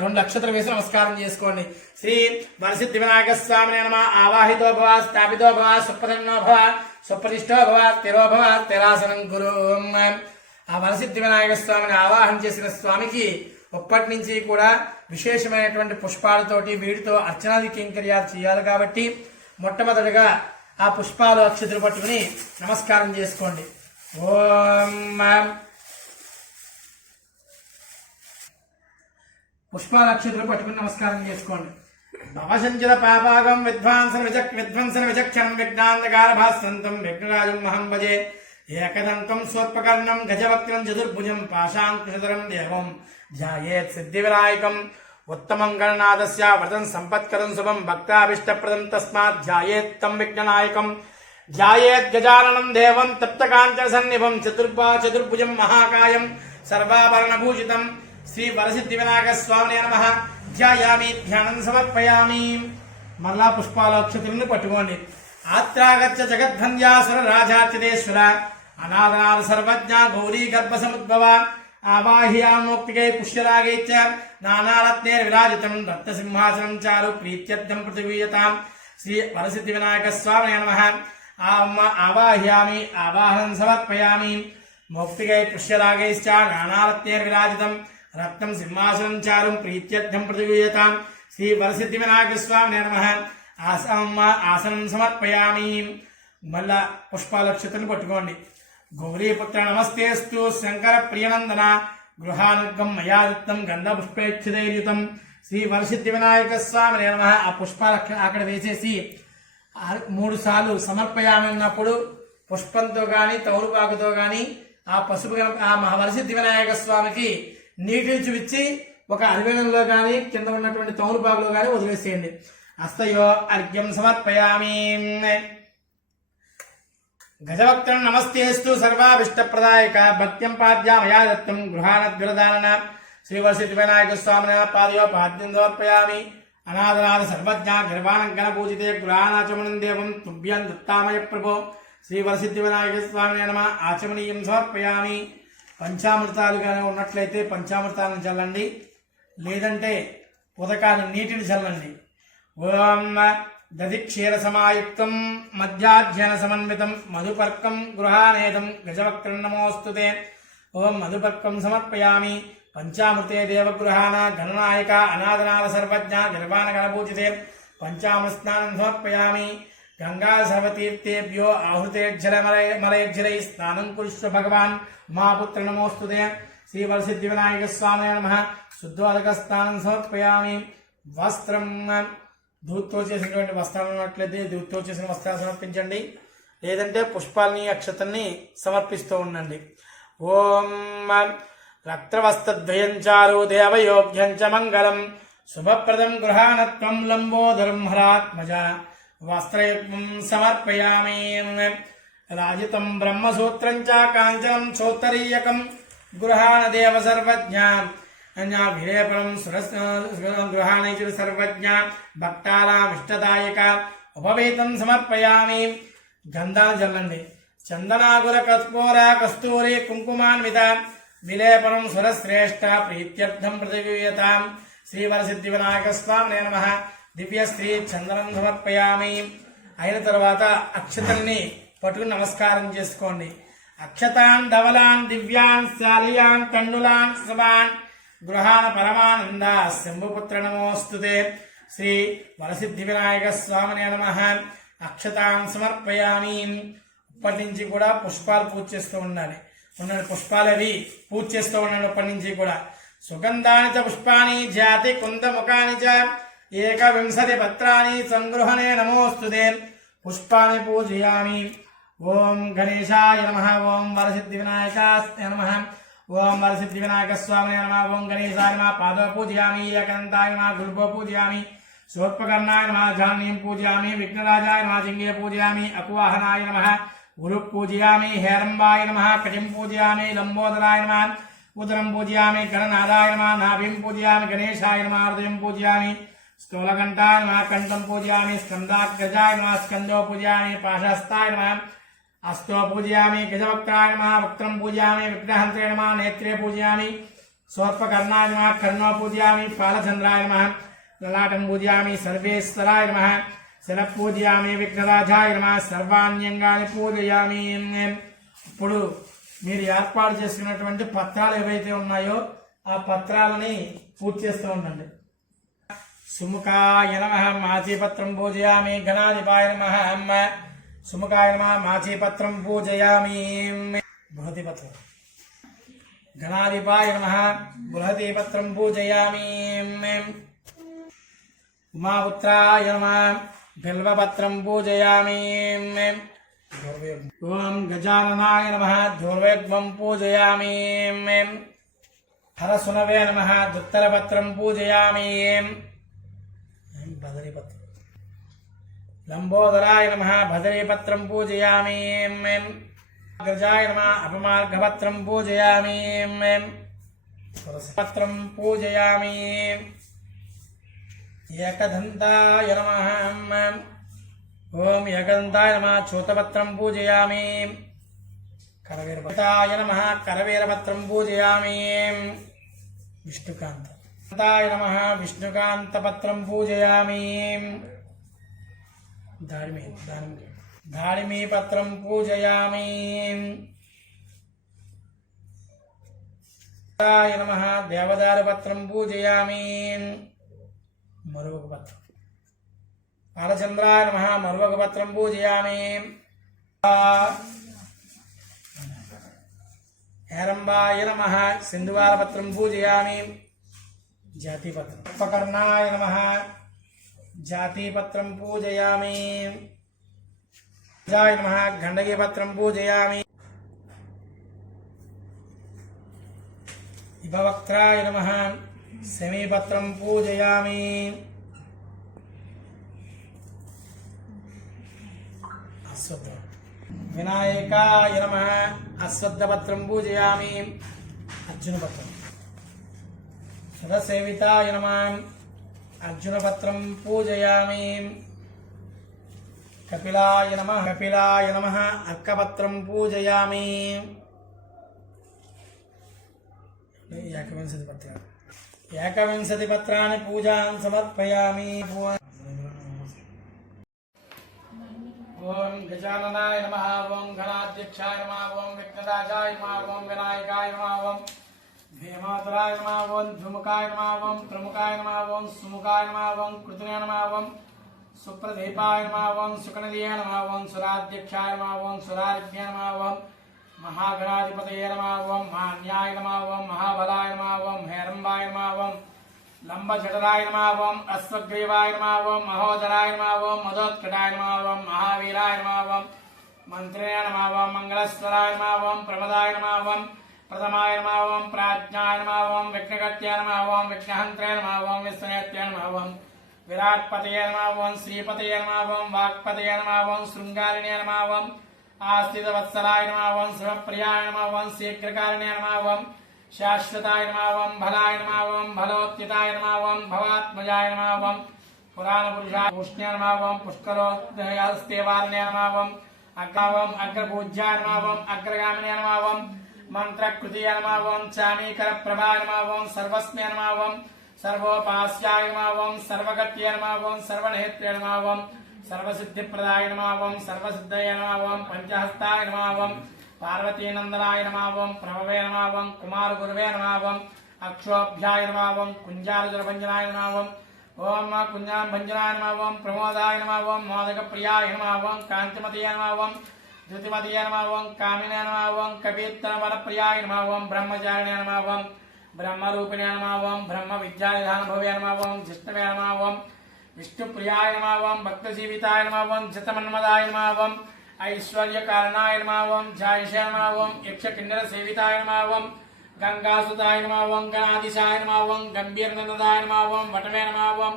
రెండు నక్షత్రం వేసి నమస్కారం చేసుకోండి. శ్రీ వరసిద్ధి వినాయక స్వామినే నమః. ఆవాహితో భవ స్థాపితో భవ సుప్రసన్నో భవ సుప్రతిష్టో భవ స్థిరో భవ స్థిరాసనం కురు. ఆ వరసిద్ధి వినాయక స్వామిని ఆవాహన చేసిన స్వామికి అప్పటి నుంచి కూడా విశేషమైనటువంటి పుష్పాలతోటి వీటితో అర్చనాది కైంకర్యాలు చేయాలి. కాబట్టి మొట్టమొదటిగా ఆ పుష్పాలు అక్షతలు పట్టుకుని నమస్కారం చేసుకోండి. ఓం పుష్పాల అక్షతలు పట్టుకుని నమస్కారం చేసుకోండి. భవసంచిత పాపాగం విధ్వంసన విచక్షణం విఘ్నాంధకార భాస్వంతం విఘ్నరాజం మహం భజే. ఏకదంతం స్వోత్పకర్ణం గజవక్త్రం చతుర్భుజం పాశాంకుశధరం దేవం ధ్యాయేత్ సిద్ధి వినాయకం. ఉత్తమం గణనాథస్య వ్రతం సంపత్కరం శుభం భక్తాభిష్టప్రదం తస్మాత్ ధ్యాయేత్ తం విఘ్ననాయకం. ధ్యాయేత్ గజాననం దేవం తప్తకాంచన సన్నిభం చతుర్భుజం మహాకాయం సర్వాభరణభూషితం శ్రీ వరసిద్ధి వినాయక స్వామినే నమః. ధ్యాయామి ధ్యానం సమర్పయామి. మళ్ళా పుష్పాల అక్షతులను పట్టుకోండి. ఆత్రాగచ్చ జగద్వంద్యాసుర రాజాచిదేశ్వర అనాథనాథ సర్వజ్ఞ గౌరీ గర్భ సముద్భవ. ఆవాహ్యామోక్తికై పుష్యరాగై చ నానారత్నైర్ విరాజితం రత్నసింహాసనం చారు ప్రీత్యర్థం పృథివీయతాం. శ్రీ వరసిద్ధి వినాయక స్వామినే నమః. ఆవాహ్యామి ఆవాహనం సమర్పయామి. మోక్తికై పుష్యరాగైశ్చ నానారత్నైర్ విరాజితం రత్నం సింహాసనం చారుం ప్రీత్యర్థం పృథివీయతాం. శ్రీ వరసిద్ధి వినాయక స్వామినే నమః. ఆసనం సమర్పయామి. మళ్ళా పుష్పాలక్షతలు పట్టుకోండి. గౌరీపుత్ర నమస్తేస్తు శంకర ప్రియనందన గృహానుగం మయాదిత్తం గంధ పుష్పేక్షితైర్యుతం శ్రీ వరసిద్ధి వినాయక స్వామి నమః. ఆ పుష్పాలు అక్కడ వేసేసి 3 సార్లు సమర్పయామి అన్నప్పుడు పుష్పంతో గాని తౌరుపాకుతో గాని ఆ పసుపు ఆ వరసిద్ధి వినాయక స్వామికి నీటిని చూపించి ఒక అరివెనంలో గాని కింద ఉన్నటువంటి తౌరుపాకులో గాని వదిలేసేయండి. అస్తయో అర్ఘ్యం సమర్పయామి. గజవక్త్రం నమస్తేస్తు సర్వాభిష్టప్రదాయక భక్త్యం పాద్యామయా దత్తం గృహానద్విరదాన శ్రీవరసిద్ధి వినాయక స్వామిన పాదయో పాద్యం సమర్పయామి. అనాథనాథ సర్వజ్ఞ గర్వానంగన పూజితే గృహానాచమనం దేవం తుభ్యం దత్తామయ ప్రభో శ్రీవరసిద్ధి వినాయక స్వామి నమ. ఆచమనీయం సమర్పయామి. పంచామృతాలుగానే ఉన్నట్లయితే పంచామృతాలను చల్లండి, లేదంటే ఉదకాన్ని నీటిని చల్లండి. ఓం దధిక్షీర సమాయుక్తం మధ్యాధ్యయన సమన్వితం మధుపర్కం గృహానేదం గజవక్త్రం నమోస్తుతే. ఓం మధుపర్కం సమర్పయామి. పంచామృతే దేవగృహాన గణనాయక అనాథనాథ సర్వజ్ఞ గర్వాన గణపూజితే పంచామృత స్నానం సమర్పయామి. గంగా సర్వతీర్థేభ్యో ఆహృతేజ్జలమలైర్జలై స్నానం కురుష్వ భగవాన్ ఉమాపుత్ర నమోస్తుతే. శ్రీ వరసిద్ధి వినాయక స్వామి నమః. శుద్ధోదక స్నానం సమర్పయామి. వస్త్రం దూత్తో చేసినటువంటి వస్త్రాలు ఉన్నట్లయితే దూత్తో చేసిన వస్త్రాలు సమర్పించండి, లేదంటే పుష్పాలని అక్షతల్ని సమర్పిస్తూ ఉండండి. ఓం రక్తవస్త్రద్వయం చారు దేవయోగ్యం చ మంగళం శుభప్రదం గృహానత్వం లంబోదరం హరాత్మజ వస్త్రయుగ్మం సమర్పయామి. రాజితం బ్రహ్మసూత్రం చ కాంచనం చోత్తరీయకం గృహాన దేవ సర్వజ్ఞ విలేపనం గృహాణైచ సర్వజ్ఞ భక్తానామిష్టదాయక ఉపవేతం సమర్పయామి. గంధాన్ని చల్లండి. చందనాగుల కర్పూర కస్తూరి కుంకుమాన్విత విలేపనం సురశ్రేష్ఠ ప్రీత్యర్థం ప్రతిగూయతాం. శ్రీవరసిద్ధి వినాయక స్వామి నమః. దివ్య స్త్రీ చందనం సమర్పయామి. అయిన తర్వాత అక్షతల్ని పట్టుకుని నమస్కారం చేసుకోండి. అక్షతాన్ ధవలాన్ దివ్యాన్ శాలియాన్ కన్నులాన్ శుభాన్ గృహాన పరమానంద శంభుపుత్ర నమోస్తుతే. శ్రీ వరసిద్ధి వినాయక స్వామి నమః. అక్షతాన్ సమర్పయామి. ఇప్పటి నుంచి కూడా పుష్పాలు పూజ చేస్తూ ఉండాలి. పుష్పాలు అవి పూజ చేస్తూ ఉన్నాడు ఇప్పటి నుంచి కూడా. సుగంధాని చ పుష్పాని జాతి కుందముఖాని చ ఏకవింశతి పత్రాని సంగృహణే నమోస్తుతే. పుష్పాన్ని పూజయామి. ఓం గణేశాయ నమః. ఓం వరసిద్ధి వినాయకాయ నమః. ఓం వరసిద్ధి వినాయక స్వామి నమః. ఓం గణేశాయ నమః. పాదో పూజయామి. ఏకదంతాయ నమః. గురుభో పూజయామి. సోత్పకర్ణాయ నమః. జాహ్నీం పూజయామి. విఘ్నరాజాయ నమః. జింగే పూజయామి. అకువాహనాయ నమః. గురు పూజయామి. హేరంబాయ నమః. కటిం పూజయామి. లంబోదరాయ నమః. ఉదరం పూజయామి. గణనాథాయ నమః. నాభిం పూజయామి. గణేశాయ నమః. హృదయం పూజయామి. స్థూలకంఠాయ నమః. కంఠం పూజయామి. స్కందాగ్రజాయ నమః. స్కందో పూజయామి. పాశహస్తాయ నమః. అస్తో పూజయామి. గజవక్త్రాయ నమః. వక్త్రం పూజయామి. విఘ్నహంత్రే నమః. నేత్రే పూజయామి. సోత్పకర్ణాయ నమః. కర్ణో పూజయామి. పాలచంద్రాయ నమః. లలాటం పూజయామి. సర్వేశ్వరాయ నమః. శిర పూజయామి. విఘ్నరాజాయ నమః. సర్వాణ్యంగాని పూజయామి. ఇప్పుడు మీరు ఏర్పాటు చేసుకున్నటువంటి పత్రాలు ఏవైతే ఉన్నాయో ఆ పత్రాలని పూజ చేస్తూ ఉండండి. సుముఖాయ నమః. మాచీపత్రం పూజయామి. గణాధిపాయ నమః. సుముఖాయ నమః. మాచీపత్రం పూజయామి. బృహతిపత్రం. గణాధిపాయ నమః. బృహతిపత్రం పూజయామి. ఉమాపుత్రాయ నమః. బిల్వపత్రం పూజయామి. ఓం గజాననాయ నమః. ధూర్వేగ్మం పూజయామి. హరసునవే నమః. దుత్తరపత్రం పూజయామి. బదరీపత్రం. లంబోదరాయ నమః. బదరీపత్రం పూజయామి. అగ్రజాయ నమః. అపమార్గపత్రం పూజయామి. పత్రం పూజయామి. ఏకదంతాయ నమః. ఓం ఏకదంతాయ నమః. చూతపత్రం పూజయామి. కరవీరపత్రాయ నమః. కరవీరపత్రం పూజయామి. విష్ణుకాంతాయ నమః. విష్ణుకాంతపత్రం పూజయామి. దాడిమీ పత్రం పూజయామి. నమః. దేవదారు పత్రం పూజయామి. మరొక పత్రం. బాలచంద్రాయ నమః. మరొక పత్రం పూజయామి. हेरंबाय नमः सिंधुवारपत्रं पूजयामि जातिपत्रं उपकर्णाय नमः जातिपत्रं पूजयामि जाय नमः गंडकीपत्रं पूजयामि इभवक्त्राय नमः शमीपत्रं पूजयामि अश्वत्थ विनायकाय नमः अश्वत्थपत्रं पूजयामि अर्जुनपत्रं सदसेविताय नमः अर्जुनपत्रं पूजयामि कपिलाय नमः अर्कपत्रं पूजयामि एकविंशति पत्राणि पूजां समर्पयामि ओम गजाननाय नमः ओम गणाध्यक्षाय नमः ओम विघ्नराजाय नमः ओम विनायकाय नमः ओम हेमातराय नमः ओम धूमकाय नमः ओम प्रमुखाय नमः ओम सुमुखाय नमः ओम कृतनाय नमः ओम सुप्रदीपाय नमः ओम सुकनदीय नमः ओम सुराध्यक्षाय नमः ओम सुरारिभ्य नमः ओम महागणाधिपतये नमः ओम मान्याय नमः ओम महाबलाय नमः ओम हेरंबाय नमः ओम लंबजठराय नमः ओम अश्वग्रीवाय नमः ओम महोदराय नमः ओम मदोत्कटाय नमः ओम महावीराय नमः ओम मंत्रिणे नमः ओम मंगलस्वराय नमः ओम प्रमदाय नमः ओम प्रथमाय नमः ओम प्राज्ञाय नमः ओम विघ्नकर्त्याय नमः ओम विघ्नहन्त्रे नमः ओम विस्मयत्याय नमः ओम विराट्पतये नमः ओम श्रीपतये नमः ओम वाक्पतये नमः ओम शृंगारिणे नमः ओम आस्तितवत्सलाय नमः ओम शिवप्रियाय नमः ओम शीघ्रकारिणे नमः ओम शाश्वताय नमः ओम भलाय नमः ओम भलोत्थिताय नमः ओम भवात्मजाय नमः ओम पुराणपुरुषाय पुष्णे नमः ओम पुष्करोदयस्तेवार्णे नमः ओम अग्रपूज्याय नमः ओम अग्रगामिने नमः ओम मंत्रकृतिय नमः ओम चामीकरप्रभाय नमः ओम सर्वस्मे नमः ओम सर्वोपास्याय नमः ओम सर्वगत्य नमः ओम सर्वनेत्रे नमः ओम सर्वसिद्धिप्रदाय नमः ओम सर्वसिद्धये नमः ओम पंचहस्ताय नमः ओम पार्वतीनंदनाय नमः ओम प्रभवे नमः ओम कुमारगुरवे नमः ओम अक्षोभ्याय नमः ओम कुंजालजलभंजनाय नमः ओम ओम कुंजालभंजनाय नमः ओम प्रमोदाय नमः ओम मोदकप्रियाय नमः ओम कांतिमतीय नमः ओम द्युतिमतीय नमः ओम कामिने नमः ओम कपीर्तनवरप्रियाय नमः ओम ब्रह्मचारिणे नमः ओम ब्रह्मरूपिणे नमः ओम ब्रह्मविद्यानिधानभवे नमः ओम जिष्णवे नमः ओम विष्णुप्रियाय नमः ओम भक्तजीविताय नमः ओम जितमन्मदाय नमः ओम ऐश्वर्यकारणाय नमः ओम जायशे नमः ओम यक्षकिन्नरसेविताय नमः ओम गंगासुताय नमः ओम गणाधीशाय नमः ओम गंभीरनंदनाय नमः ओम वटवे नमः ओम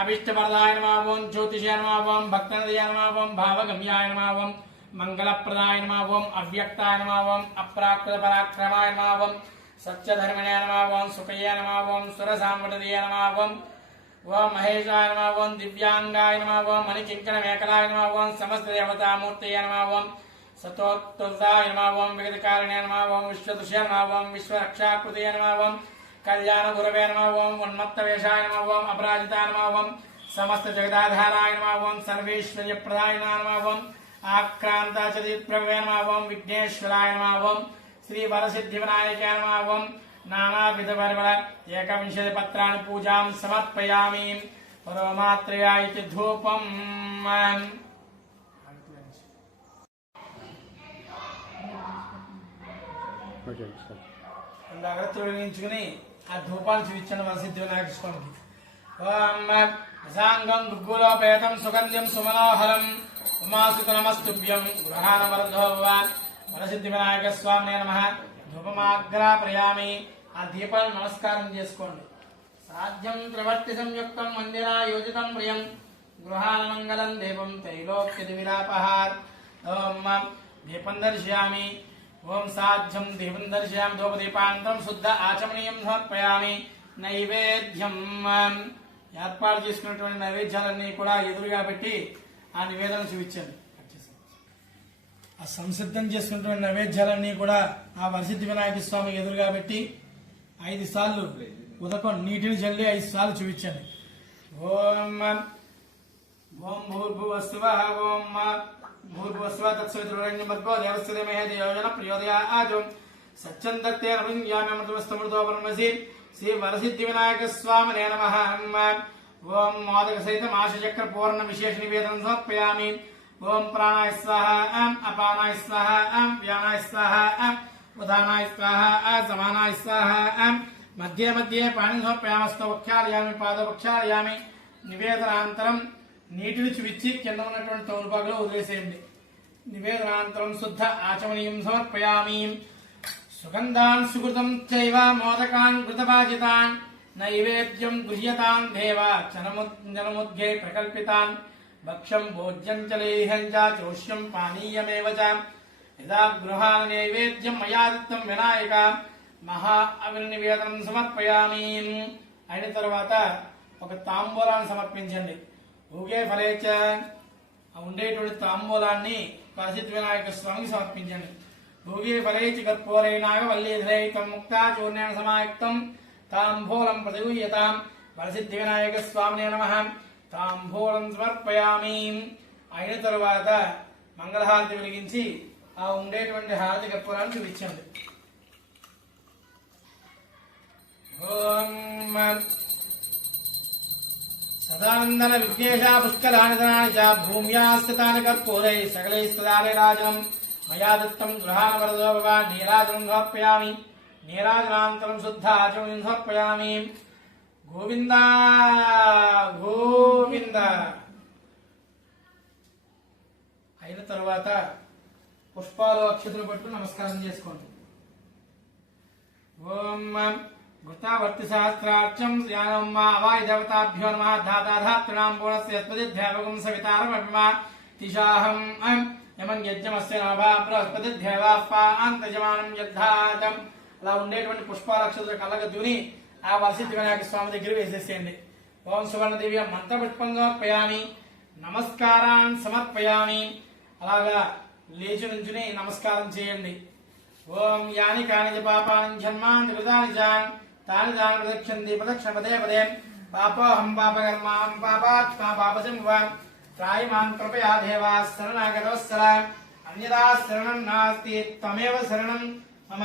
अभीष्टवरदाय नमः ओम ज्योतिषे नमः ओम भक्तनदये नमः ओम भावगम्याय नमः ओम मंगलप्रदाय नमः ओम अव्यक्ताय नमः ओम अप्राकृतपराक्रमाय नमः ओम सत्यधर्मिणे नमः ओम सुखये नमः ओम सुरसाम्वटदये नमः ओम ओम महेशाय नमः ओम दिव्यांगाय नमः ओम मणिकिंकणमेखलाय नमः ओम समस्तदेवतामूर्तये नमः ओम सतोत्तुल्लाय नमः ओम विगतकारिणे नमः ओम विश्वदुषे नमः ओम विश्वरक्षाकृतये नमः ओम कल्याणगुरवे नमः ओम उन्मत्तवेशाय नमः ओम अपराजिताय नमः ओम समस्तजगदाधाराय नमः ओम सर्वेश्वर्यप्रदाय नमः ओम आक्रान्ताचदिप्रभवे नमः ओम विघ्नेश्वराय नमः ओम श्रीवरसिद्धिविनायकाय नमः ओम नानाविधपर्वण एकविंशति पत्राणि पूजां समर्पयामि परमात्रयाय इति धूपम् అగరత్తుడించుకుని ఆ ధూపాన్ని చూపించండి మన సిద్ధి వినాయక స్వామికి ఓం అసాంగం దుగ్గులోపేతం సుగంధ్యం సుమనోహరం ఉమాసుత నమస్తుభ్యం గృహాన వరదో భవాన్ వరసిద్ధి వినాయక స్వామినే నమః ధూపమాగ్రాపయామి ఆ దీపాలను నమస్కారం చేసుకోండి సాధ్యం త్రివర్తి సంయుక్తం మందిరా యోజితం ప్రియం గృహాన మంగళం దేవం త్రైలోక్య విలాపహార్ ఓం దీపం దర్శయామి ఓం సాధ్యం దీపం దర్శయామి ధూపదీపాంతం శుద్ధ ఆచమనీయం సమర్పయామి నైవేద్యం ఏర్పాటు చేసుకున్నటువంటి నైవేద్యాలన్నీ కూడా ఎదురుగా పెట్టి ఆ నివేదన చూపించండి ఆ సంసిద్ధం చేసుకున్నటువంటి నైవేద్యాలన్నీ కూడా ఆ వరసిద్ధి వినాయక స్వామి ఎదురుగా పెట్టి 5 సార్లు ఉదకం నీటిని చల్లి 5 సార్లు చూపించండి ఓం ఓం భూర్భువస్సువః ఓం భూర్భువస్సువః తత్సవితుర్వరేణ్యమర్గో దేవస్య ధీమహి ధియో యో నః ప్రచోదయాత్ సత్యం దత్తే రవింద్యామి అమృతమస్తమృతో పరమసి శ్రీ వరసిద్ధి వినాయక స్వామినే నమః ఓం మోదక సహితం ఆశచక్ర పూర్ణ విశేష నివేదనం సమర్పయామి ఓం ప్రాణాయ స్వాహ అపానాయ స్వాహ వ్యానాయ స్వాహ ఉదానాయ స్వాహ సమానాయ స్వాహ మధ్య మధ్య పాణి సమర్పయామస్తో వక్షాలయామి పాదవక్షాలయామి నివేదనాంతరం నీటిని చూపించి కింద ఉన్నటువంటి తౌలుపాకులో వదిలేసేయండి. నివేదనాంతరం శుద్ధ ఆచమనీయం సమర్పయామి. సుగంధాన్ సుకృతం చైవ మోదకాన్ కృతపాజితాన్ నైవేద్యం గృహ్యతాన్ దేవ జనముద్గే ప్రకల్పితాన్ భక్ష్యం భోజ్యం చ లేహ్యం చ చోష్యం పానీయమేవ చ యదా గృహాన నైవేద్యం మయా దత్తం వినాయక మహా అవిర్నివేదనం సమర్పయామి. అయిన తర్వాత ఒక తాంబూలాన్ని సమర్పించండి. ఊగే ఫలేచ ఉండేటువంటి తాంబూలాన్ని పరిసిద్ధ వినాయక స్వామికి సమర్పించండి. భూగే ఫలేచి కర్పూరైనాగ వల్లీధరైతం ముక్తా చూర్ణేన సమాయుక్తం తాంబూలం ప్రతిగూహ్యతాం వరసిద్ధి వినాయక స్వామినే నమః. తాంబూలం సమర్పయామి. అయిన తరువాత మంగళహారతి వెలిగించి ఆ ఉండేటువంటి హారతి కర్పూరాన్ని చూపించండి. ఓం సదానందన విఘ్నేశ పుష్కలానిధనాని చ భూమ్యా స్థితాని కర్పూరై సకలై స్థితాని రాజనం మయా దత్తం గృహాన వరదో భవ. నీరాజనం సమర్పయామి. నీరాజనాంతరం శుద్ధ ఆచమనం సమర్పయామి. గోవింద గోవింద. అయిన తరువాత పుష్పాలు అక్షతలు పట్టు నమస్కారం చేసుకోండి. ఓం వృత్తావర్తి సహస్రాక్షం యానం అవాయ దేవతాభ్యో నమః. ధాతాధాతృణాం పూర్ణస్య యత్పదిధ్యాపకం సవితారమభిమా తిషాహం యమన్ యజ్ఞమస్య నభా బృహస్పతిధ్యేవాపాంతజమానం యద్ధాతం. అలా ఉండేటువంటి పుష్పాలక్షతుల కళ్ళగద్దుని ఆ వరసిద్ధి వినాయక స్వామి దగ్గర వేసేసేయండి. ఓం సువర్ణదేవి మంత్రపుష్పం సమర్పయామి. నమస్కారాన్ సమర్పయామి. అలాగా లేచి నుంచుని నమస్కారం చేయండి. ఓం యాని కాని పాపాని జన్మాంతి కృతాని జాన్ తాని దాని ప్రదక్షిణంతి ప్రదక్షిణ పదే పదే పాపోహం పాపకర్మాం పాపాత్మా పాపసింహ త్రాయమాన్ కృపయా దేవా శరణాగతవత్సల అన్యదా శరణం నాస్తి త్వమేవ శరణం మమ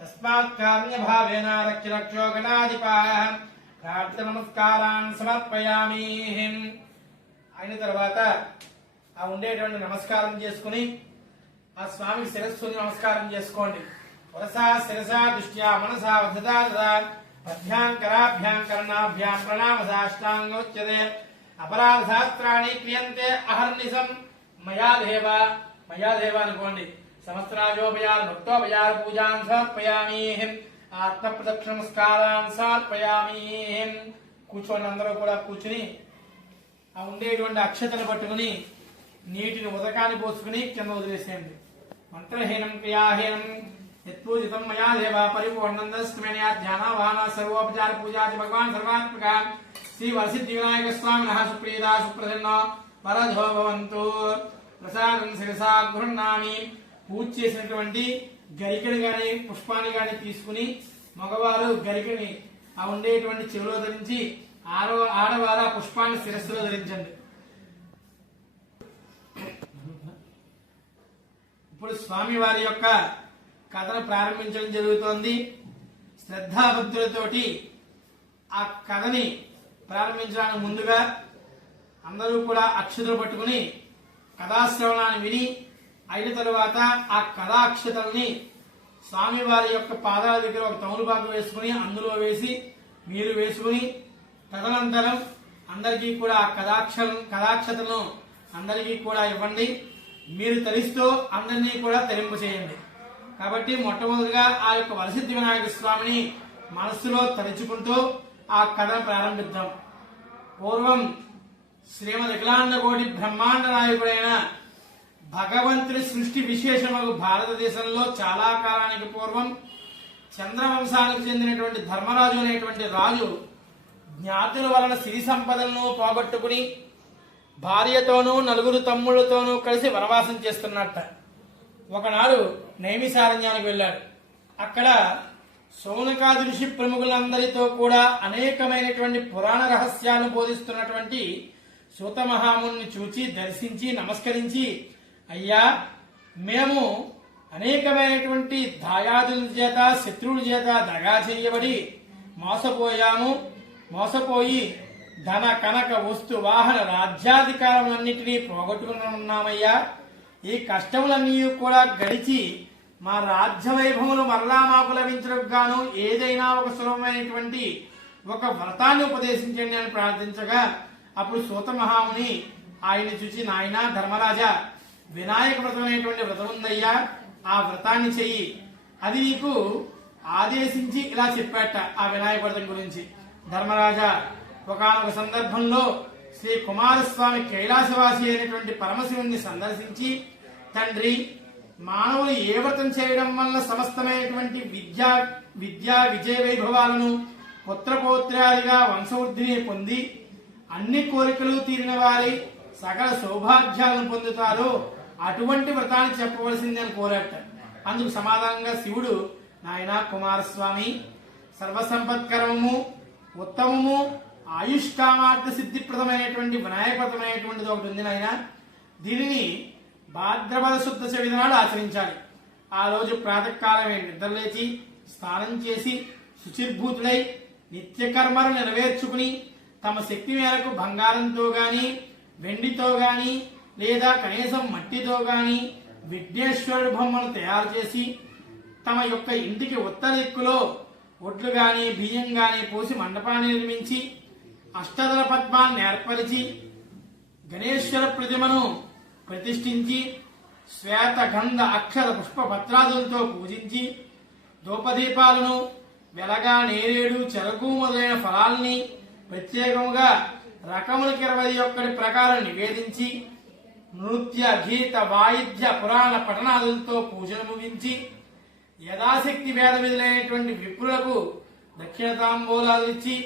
తస్మాత్ కామ్యభావేన రక్ష రక్షో గణాధిపాః. ప్రార్థన నమస్కారాన్ సమర్పయామి. అయిన తర్వాత ఆ ఉండేటువంటి నమస్కారం చేసుకుని ఆ స్వామి శిరస్సుని నమస్కారం చేసుకోండి. వరసా శిరసా దృష్ట్యా మనసా వధతా పద్భ్యాం కరాభ్యాం కర్ణాభ్యాం ప్రణామ సాష్టాంగోచ్యతే. అపరాధ శాస్త్రాన్ని క్రియంతే అహర్నిశం మయాదేవ. మయాదేవ అనుకోండి. సమస్త్రాజోపయాలు భక్తోపయాలు పూజాన్ సమర్పయామి. ఆత్మ ప్రదక్షిణ నమస్కారాన్ని సమర్పయామి. కూర్చోండి. అందరూ కూడా కూర్చుని ఆ ఉండేటువంటి అక్షతలు పట్టుకుని నీటిని ఉదకాన్ని పోసుకుని కింద వదిలేసేయండి. మంత్రహీనం క్రియాహీనం యత్పూజితం మయా దేవ పరిపూర్ణందస్తమేనయా ధ్యానవాన సర్వోపచార పూజా భగవాన్ సర్వాత్మక శ్రీ వరసిద్ధి వినాయక స్వామినః సుప్రీత సుప్రసన్న వరదో భవంతు. ప్రసాదం శిరసా గృహ్ణామి. పూజ చేసినటువంటి గరికని గాని పుష్పాన్ని గాని తీసుకుని మగవారు గరికని ఆ ఉండేటువంటి చెవిలో ధరించి ఆడవారు ఆ పుష్పాన్ని శిరస్సులో ధరించండి. ఇప్పుడు స్వామి వారి యొక్క కథను ప్రారంభించడం జరుగుతోంది. శ్రద్ధాభక్తులతోటి ఆ కథని ప్రారంభించడానికి ముందుగా అందరూ కూడా అక్షతలు పట్టుకుని కథాశ్రవణాన్ని విని అయిన తరువాత ఆ కథాక్షతల్ని స్వామి వారి యొక్క పాదాల దగ్గర ఒక తమలపాకు వేసుకుని అందులో వేసి మీరు వేసుకుని తదనంతరం అందరికీ కూడా కథాక్షతలను అందరికీ కూడా ఇవ్వండి. మీరు తరిస్తూ అందరినీ కూడా తరింపు చేయండి. కాబట్టి మొట్టమొదటిగా ఆ యొక్క వరసిద్ధి వినాయక స్వామిని మనస్సులో తలుచుకుంటూ ఆ కథను ప్రారంభిద్దాం. పూర్వం శ్రీమద్ అఖిలాండ కోటి బ్రహ్మాండ నాయకుడైన భగవంతుని సృష్టి విశేషమగు భారతదేశంలో చాలా కాలానికి పూర్వం చంద్రవంశానికి చెందినటువంటి ధర్మరాజు అనేటువంటి రాజు జ్ఞాతుల వలన సిరి సంపదలను పోగొట్టుకుని భార్యతోనూ నలుగురు తమ్ముళ్లతోనూ కలిసి వనవాసం చేస్తున్నట్ట. ఒకనాడు నైమిసారణ్యానికి వెళ్ళాడు. అక్కడ సౌనకాది ఋషి ప్రముఖులందరితో కూడా అనేకమైనటువంటి పురాణ రహస్యాలను బోధిస్తున్నటువంటి సూత మహాముని చూచి దర్శించి నమస్కరించి, అయ్యా, మేము అనేకమైనటువంటి దాయాదుల చేత శత్రువుల చేత దగా చేయబడి మోసపోయి ధన కనక వస్తు వాహన రాజ్యాధికారములన్నిటినీ పోగొట్టుకుని ఉన్నామయ్యా. ఈ కష్టములన్నీ కూడా గడిచి మా రాజ్య వైభవములు మరలా మాకు లభించడానికి గాను ఏదైనా ఒక సులభమైనటువంటి ఒక వ్రతాన్ని ఉపదేశించండి అని ప్రార్థించగా అప్పుడు సూత మహాముని ఆయన్ని చూసి, నాయన ధర్మరాజా, వినాయక వ్రతం అనేటువంటి వ్రతం ఉందయ్యా, ఆ వ్రతాన్ని చెయ్యి. అది నీకు ఆదేశించి ఇలా చెప్పాట ఆ వినాయక వ్రతం గురించి. ధర్మరాజా, ఒకనొక సందర్భంలో శ్రీ కుమారస్వామి కైలాసవాసి అయినటువంటి పరమశివుని సందర్శించి, తండ్రి, మానవులు ఏ వ్రతం చేయడం వల్ల సమస్తమైనటువంటి విద్యా విజయ వైభవాలను పుత్రపౌత్రాదిగా వంశవృద్ధిని పొంది అన్ని కోరికలు తీరిన వారి సకల సౌభాగ్యాలను పొందుతారో అటువంటి వ్రతాన్ని చెప్పవలసింది అని కోరాట. అందుకు సమాధానంగా శివుడు, నాయన కుమారస్వామి, సర్వసంపత్కరము ఉత్తమము ఆయుష్కామార్థ సిద్ధిప్రదమైనటువంటి వినాయక వ్రతమైనటువంటిది ఒకటి ఉంది నాయన. దీనిని భాద్రపద శుద్ధ చవితి నాడు ఆచరించాలి. ఆ రోజు ప్రాతకాలమే నిద్రలేచి స్నానం చేసి శుచిర్భూతులై నిత్యకర్మలు నెరవేర్చుకుని తమ శక్తి మేరకు బంగారంతో గాని వెండితో గాని లేదా కనీసం మట్టితో గాని విఘ్నేశ్వరుడు బొమ్మను తయారు చేసి తమ యొక్క ఇంటికి ఉత్తర దిక్కులో ఒడ్లు గాని బియ్యం గాని పోసి మండపాన్ని నిర్మించి అష్టదళ పద్మాన్ని ఏర్పరిచి గణేశ్వర ప్రతిమను ప్రతిష్ఠించి శ్వేత గంధ అక్షర పుష్ప పత్రాదులతో పూజించి ధూపదీపాలను వెలగా నేరేడు చెరకు మొదలైన ఫలాల్ని ప్రత్యేకముగా రకములకి 21 ప్రకారం నివేదించి నృత్య గీత వాయిద్య పురాణ పఠనాదులతో పూజలు ముగించి యథాశక్తి భేద విధులైనటువంటి విప్రులకు దక్షిణతాంబూలాలు ఇచ్చి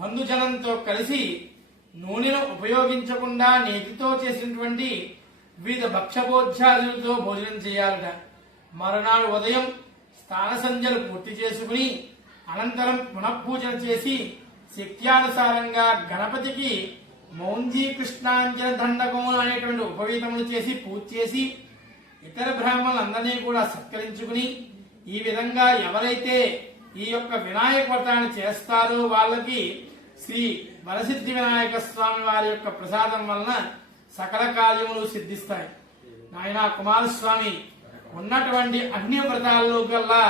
బంధుజనంతో కలిసి నూనెను ఉపయోగించకుండా నేతితో చేసినటువంటి వివిధ భక్షభోజ్యాదులతో భోజనం చేయాలట. మరునాడు ఉదయం స్నాన సంధ్యలు పూర్తి చేసుకుని అనంతరం పునఃపూజన చేసి శక్త్యానుసారంగా గణపతికి మౌంజీ కృష్ణాంజన దండకములు అనేటువంటి ఉపవీతములు చేసి పూజ చేసి ఇతర బ్రాహ్మణులందరినీ కూడా సత్కరించుకుని, ఈ విధంగా ఎవరైతే ఈ యొక్క వినాయక వ్రతాన్ని చేస్తారో వాళ్ళకి శ్రీ వరసిద్ధి వినాయక స్వామి వారి యొక్క ప్రసాదం వలన సకల కార్యములు సిద్ధిస్తాయి. నాయన కుమారస్వామి, ఉన్నటువంటి అన్ని వ్రతాల్లో కల్లా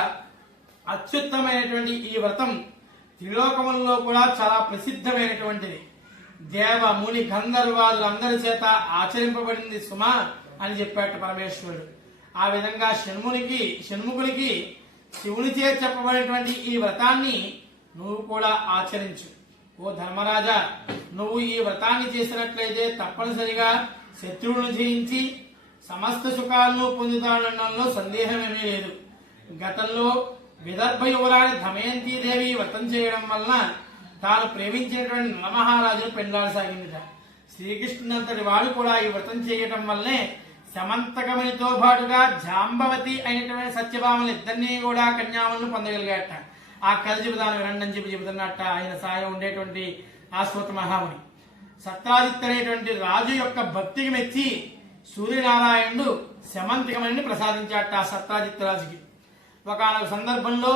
అత్యుత్తమైనటువంటి ఈ వ్రతం త్రిలోకములలో కూడా చాలా ప్రసిద్ధమైనటువంటిది. దేవ ముని గంధర్వాదులందరి చేత ఆచరింపబడింది సుమా అని చెప్పాట పరమేశ్వరుడు. ఆ విధంగా షణ్ముఖునికి శివుని చేత చెప్పబడినటువంటి ఈ వ్రతాన్ని నువ్వు కూడా ఆచరించు. ఓ ధర్మరాజా, నువ్వు ఈ వ్రతాన్ని చేసినట్లయితే తప్పనిసరిగా శత్రువులను జయించి సమస్త సుఖాలను పొందుతాడనడంలో సందేహమేమీ లేదు. గతంలో విదర్భ యువరాణి దమయంతీదేవి వ్రతం చేయడం వలన తాను ప్రేమించినటువంటి నలమహారాజును పెండాడసాగిందిట. శ్రీకృష్ణునంతటి వాడు కూడా ఈ వ్రతం చేయటం వల్లనే సమంతకమణితో పాటుగా జాంబవతి అయినటువంటి సత్యభామలు ఇద్దరినీ కూడా కన్యాములను పొందగలిగాట. ఆ కథ చెబుతాను వినండి అని చెబుతున్నట్ట ఆయన సాయం ఉండేటువంటి ఆశ్వత మహాముని. సత్రాజిత్ అనేటువంటి రాజు యొక్క భక్తికి మెచ్చి సూర్యనారాయణుడు సమంతికమణిని ప్రసాదించాట ఆ సత్రాజిత్ రాజుకి. ఒకనొక సందర్భంలో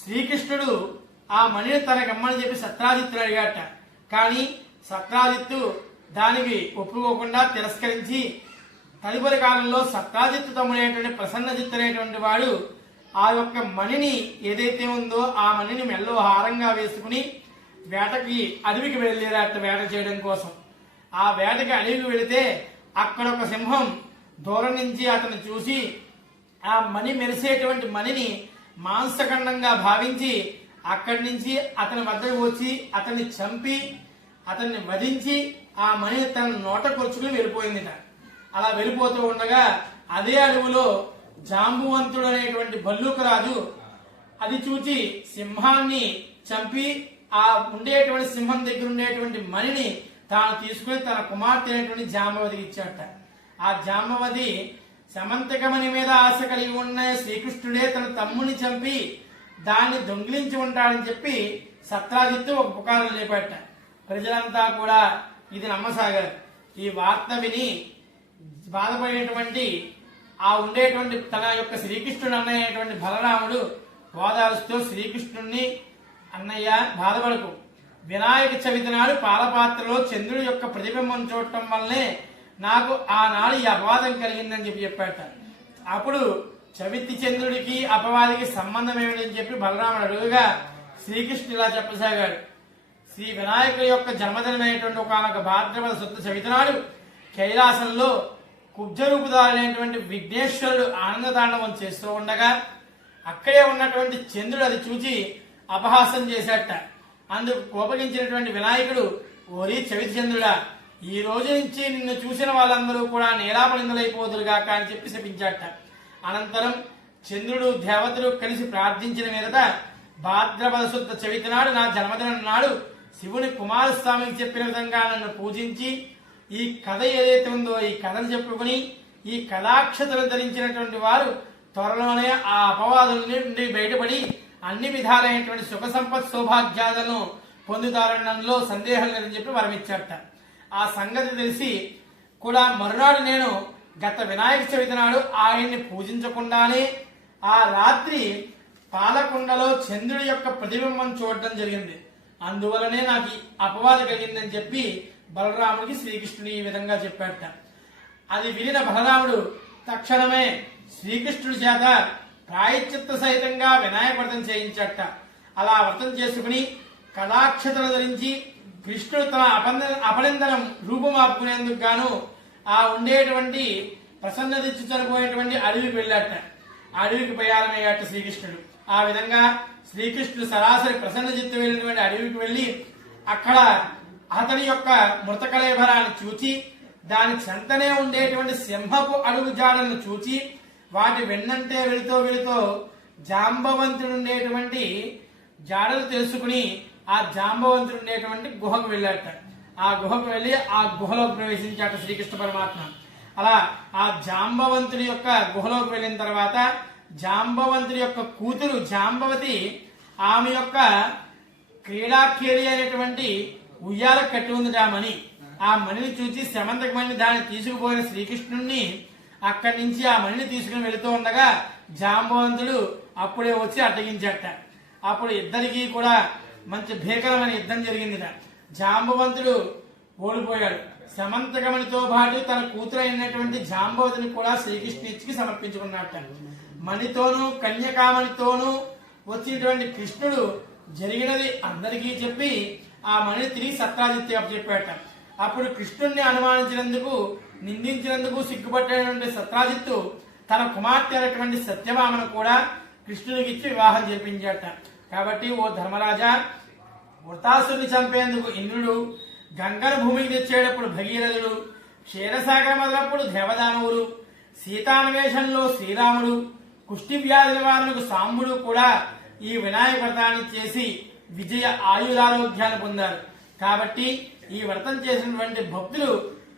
శ్రీకృష్ణుడు ఆ మణిని తనకమ్మని చెప్పి సత్రాజిత్తుడు అడిగాట. కానీ సత్రాజిత్తు దానికి ఒప్పుకోకుండా తిరస్కరించి తదుపరి కాలంలో సత్రాజిత్తు తమ్ముడైనటువంటి ప్రసన్నజిత్తు అనేటువంటి వాడు ఆ యొక్క మణిని ఏదైతే ఉందో ఆ మణిని మెల్లో హారంగా వేసుకుని వేటకి అడవికి వెళ్ళేరాట వేట చేయడం కోసం. ఆ వేటకి అడవికి వెళితే అక్కడ ఒక సింహం దూరం నుంచి అతను చూసి ఆ మణి మెరిసేటువంటి మణిని మాంసఖండంగా భావించి అక్కడి నుంచి అతని వద్దకు వచ్చి అతన్ని చంపి అతన్ని వధించి ఆ మణిని తన నోట కొరుచుకుని వెళ్ళిపోయిందిట. అలా వెళ్ళిపోతూ ఉండగా అదే అడవిలో జాంబువంతుడు అనేటువంటి భల్లూకరాజు అది చూచి సింహాన్ని చంపి ఆ ఉండేటువంటి సింహం దగ్గర ఉండేటువంటి మణిని తాను తీసుకుని తన కుమార్తె అయినటువంటి జాంబవతికి ఇచ్చాట. ఆ జాంబవతి సమంతకమణి మీద ఆశ కలిగి ఉన్న శ్రీకృష్ణుడే తన తమ్ముని చంపి దాన్ని దొంగిలించి ఉంటాడని చెప్పి సత్రాజిత్తు ఒక పుకారం లేపట. ప్రజలంతా కూడా ఇది నమ్మసాగారు. ఈ వార్త విని బాధపడినటువంటి ఆ ఉండేటువంటి తన యొక్క శ్రీకృష్ణుడు అన్నయ్యేటువంటి బలరాముడు ఓదారుస్తూ శ్రీకృష్ణుణ్ణి, అన్నయ్య బాధపడకు, వినాయక చవితి నాడు పాలపాత్రలో చంద్రుడి యొక్క ప్రతిబింబం చూడటం వల్లనే నాకు ఆనాడు ఈ అపవాదం కలిగిందని చెప్పాట. అప్పుడు చవితి చంద్రుడికి అపవాదికి సంబంధం ఏమిటని చెప్పి బలరాముడు అడుగుగా శ్రీకృష్ణుడు ఇలా చెప్పసాగాడు. శ్రీ వినాయకుడి యొక్క జన్మదినమైనటువంటి ఒకనొక భాద్రపద శుద్ధ చవితి నాడు కైలాసంలో కుబ్జరూపుదారైనటువంటి విఘ్నేశ్వరుడు ఆనందతాండవం చేస్తూ ఉండగా అక్కడే ఉన్నటువంటి చంద్రుడు అది చూచి అపహాసం చేశాట. అందుకు కోపగించినటువంటి వినాయకుడు, ఓరి చవితి చంద్రుడా, ఈ రోజు నుంచి నిన్ను చూసిన వాళ్ళందరూ కూడా నేలాపనిందలైపోదురుగాక అని చెప్పి శపించాట. అనంతరం చంద్రుడు దేవతలు కలిసి ప్రార్థించిన మీదట భాద్రపద శుద్ధ చవితి నాడు నా జన్మదినం నాడు శివుని కుమారస్వామికి చెప్పిన విధంగా నన్ను పూజించి ఈ కథ ఏదైతే ఉందో ఈ కథను చెప్పుకుని ఈ కళాక్షతలు ధరించినటువంటి వారు త్వరలోనే ఆ అపవాదుల నుండి బయటపడి అన్ని విధాలైనటువంటి సుఖ సంపత్ సౌభాగ్యాలను పొందుతారనడంలో సందేహం లేదని చెప్పి వరమిచ్చాట. ఆ సంగతి తెలిసి కూడా మరునాడు నేను గత వినాయక చవితి నాడు ఆయన్ని పూజించకుండానే ఆ రాత్రి పాలకుండలో చంద్రుడి యొక్క ప్రతిబింబం చూడటం జరిగింది. అందువలనే నాకు ఈ అపవాదం కలిగిందని చెప్పి బలరాముడికి శ్రీకృష్ణుడు ఈ విధంగా చెప్పాట. అది వినిన బలరాముడు తక్షణమే శ్రీకృష్ణుడి చేత ప్రాయశ్చిత్త సహితంగా వినాయక వ్రతం చేయించట. అలా వ్రతం చేసుకుని కళాక్షతలు ధరించి కృష్ణుడు తన అపనిందనం రూపమాపుకునేందుకు గాను ఆ ఉండేటువంటి ప్రసన్నదిచ్చి చనిపోయేటువంటి అడవికి వెళ్ళాట. అడవికి ప్రయాణమయ్యాట శ్రీకృష్ణుడు. ఆ విధంగా శ్రీకృష్ణుడు సరాసరి ప్రసన్నజిత్తు వెళ్ళినటువంటి అడవికి వెళ్లి అక్కడ అతని యొక్క మృతకళేభరాన్ని చూచి దాని చెంతనే ఉండేటువంటి సింహపు అడుగు జాడలను చూచి వాటి వెన్నంటే వెళుతూ జాంబవంతుడు ఉండేటువంటి జాడలు తెలుసుకుని ఆ జాంబవంతుడు ఉండేటువంటి గుహకు వెళ్ళాట. ఆ గుహకు వెళ్లి ఆ గుహలోకి ప్రవేశించాట శ్రీకృష్ణ పరమాత్మ. అలా ఆ జాంబవంతుడి యొక్క గుహలోకి వెళ్ళిన తర్వాత జాంబవంతుడి యొక్క కూతురు జాంబవతి ఆమె యొక్క క్రీడాఖేలి అయినటువంటి ఉయ్యాల కట్టి ఉంది ఆ మణి. ఆ మణిని చూసి శమంతక మణిని దాన్ని తీసుకుపోయిన శ్రీకృష్ణుణ్ణి అక్కడి నుంచి ఆ మణిని తీసుకుని వెళుతూ ఉండగా జాంబవంతుడు అప్పుడే వచ్చి అడ్డగించట. అప్పుడు ఇద్దరికి కూడా మంచి భీకరమైన యుద్ధం జరిగిందిట. జాంబవంతుడు ఓడిపోయాడు. శమంతకమణితో పాటు తన కూతురు అయినటువంటి జాంబవతిని కూడా శ్రీకృష్ణుడికి సమర్పించుకున్నట్ట. మణితోనూ కన్యకామణితోనూ వచ్చినటువంటి కృష్ణుడు జరిగినది అందరికీ చెప్పి ఆ మణిని తిరిగి సత్రాజిత్తుగా చెప్పాట. అప్పుడు కృష్ణుణ్ణి అనుమానించినందుకు నిందించినందుకు సిగ్గుపట్టినటువంటి సత్రాజిత్తు తన కుమార్తె అయినటువంటి సత్యభామను కూడా కృష్ణునికి ఇచ్చి వివాహం జరిపించాట. కాబట్టి ఓ ధర్మరాజా, వృతాసుని చంపేందుకు ఇంద్రుడు, గంగను భూమికి తెచ్చేటప్పుడు భగీరథుడు, క్షీరసాగర మొదలప్పుడు దేవదానవులు, సీతాన్వేషంలో శ్రీరాముడు, కుష్టి వ్యాధి నివారణకు సాంబుడు కూడా ఈ వినాయక వ్రతాన్ని చేసి విజయ ఆయురారోగ్యాన్ని పొందారు. కాబట్టి ఈ వ్రతం చేసినటువంటి భక్తులు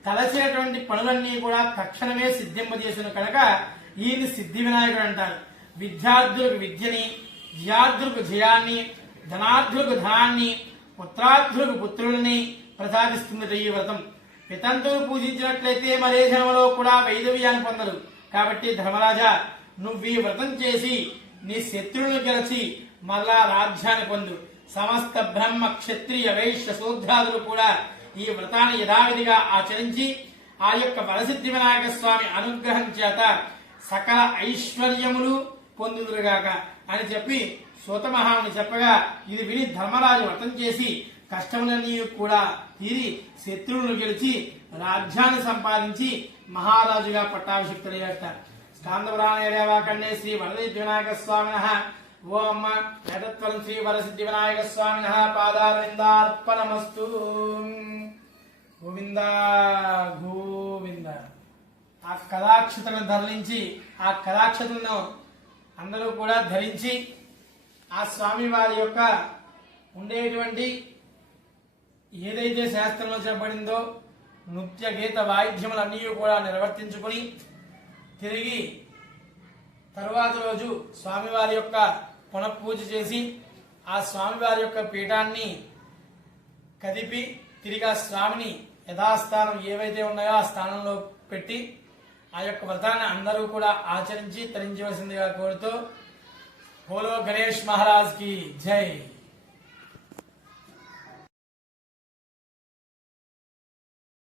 తలసినటువంటి పనులన్నీ కూడా తక్షణమే సిద్ధింపజేసిన కనుక ఈయన సిద్ధి వినాయకుడు అంటారు. విద్యార్థులకు విద్యని, విద్యార్థులకు జయాన్ని, ధనార్థులకు ధనాన్ని, పుత్రార్థులకు పుత్రులని ప్రసాదిస్తుంది ఈ వ్రతం. పితంతువు పూజించినట్లయితే మరే జన్మలో కూడా వైదవ్యాన్ని పొందరు. కాబట్టి ధర్మరాజా, నువ్వు ఈ వ్రతం చేసి నీ శత్రువులను గెలిచి మళ్ళా రాజ్యాన్ని పొందు. సమస్త బ్రహ్మ క్షత్రియ వైశ్య శూద్రాదులు కూడా ఈ వ్రతాన్ని యథావిధిగా ఆచరించి ఆ యొక్క వరసిద్ధి వినాయక స్వామి అనుగ్రహం చేత సకల ఐశ్వర్యములు పొందుదురుగాక అని చెప్పి సూతమహాముని చెప్పగా ఇది విని ధర్మరాజు వ్రతం చేసి కష్టములన్నీ కూడా తీరి శత్రువులను గెలిచి రాజ్యాన్ని సంపాదించి మహారాజుగా పట్టాభిషిక్తులయ్యాట. స్కాందపురాణేవాకండే శ్రీ వరసిద్ధి వినాయక స్వామినః ఓం ఏతత్వరం శ్రీ వరసిద్ధి వినాయక స్వామినః పాదారవిందార్పణమస్తు. గోవింద గోవింద. ఆ కళాక్షతలను ధరించి ఆ కళాక్షతలను అందరూ కూడా ధరించి ఆ స్వామి వారి యొక్క ఉండేటువంటి ఏదైతే శాస్త్రంలో చెప్పబడిందో నృత్య గీత వాయిద్యములన్నీ కూడా నిర్వర్తించుకొని తిరిగి తరువాత రోజు స్వామివారి యొక్క పునఃపూజ చేసి ఆ స్వామివారి యొక్క పీఠాన్ని కదిపి తిరిగి ఆ స్వామిని యథాస్థానం ఏవైతే ఉన్నాయో ఆ స్థానంలో పెట్టి ఆ యొక్క వ్రతాన్ని అందరూ కూడా ఆచరించి తరించవలసిందిగా కోరుతూ బోలో గణేష్ మహారాజ్ కి జై.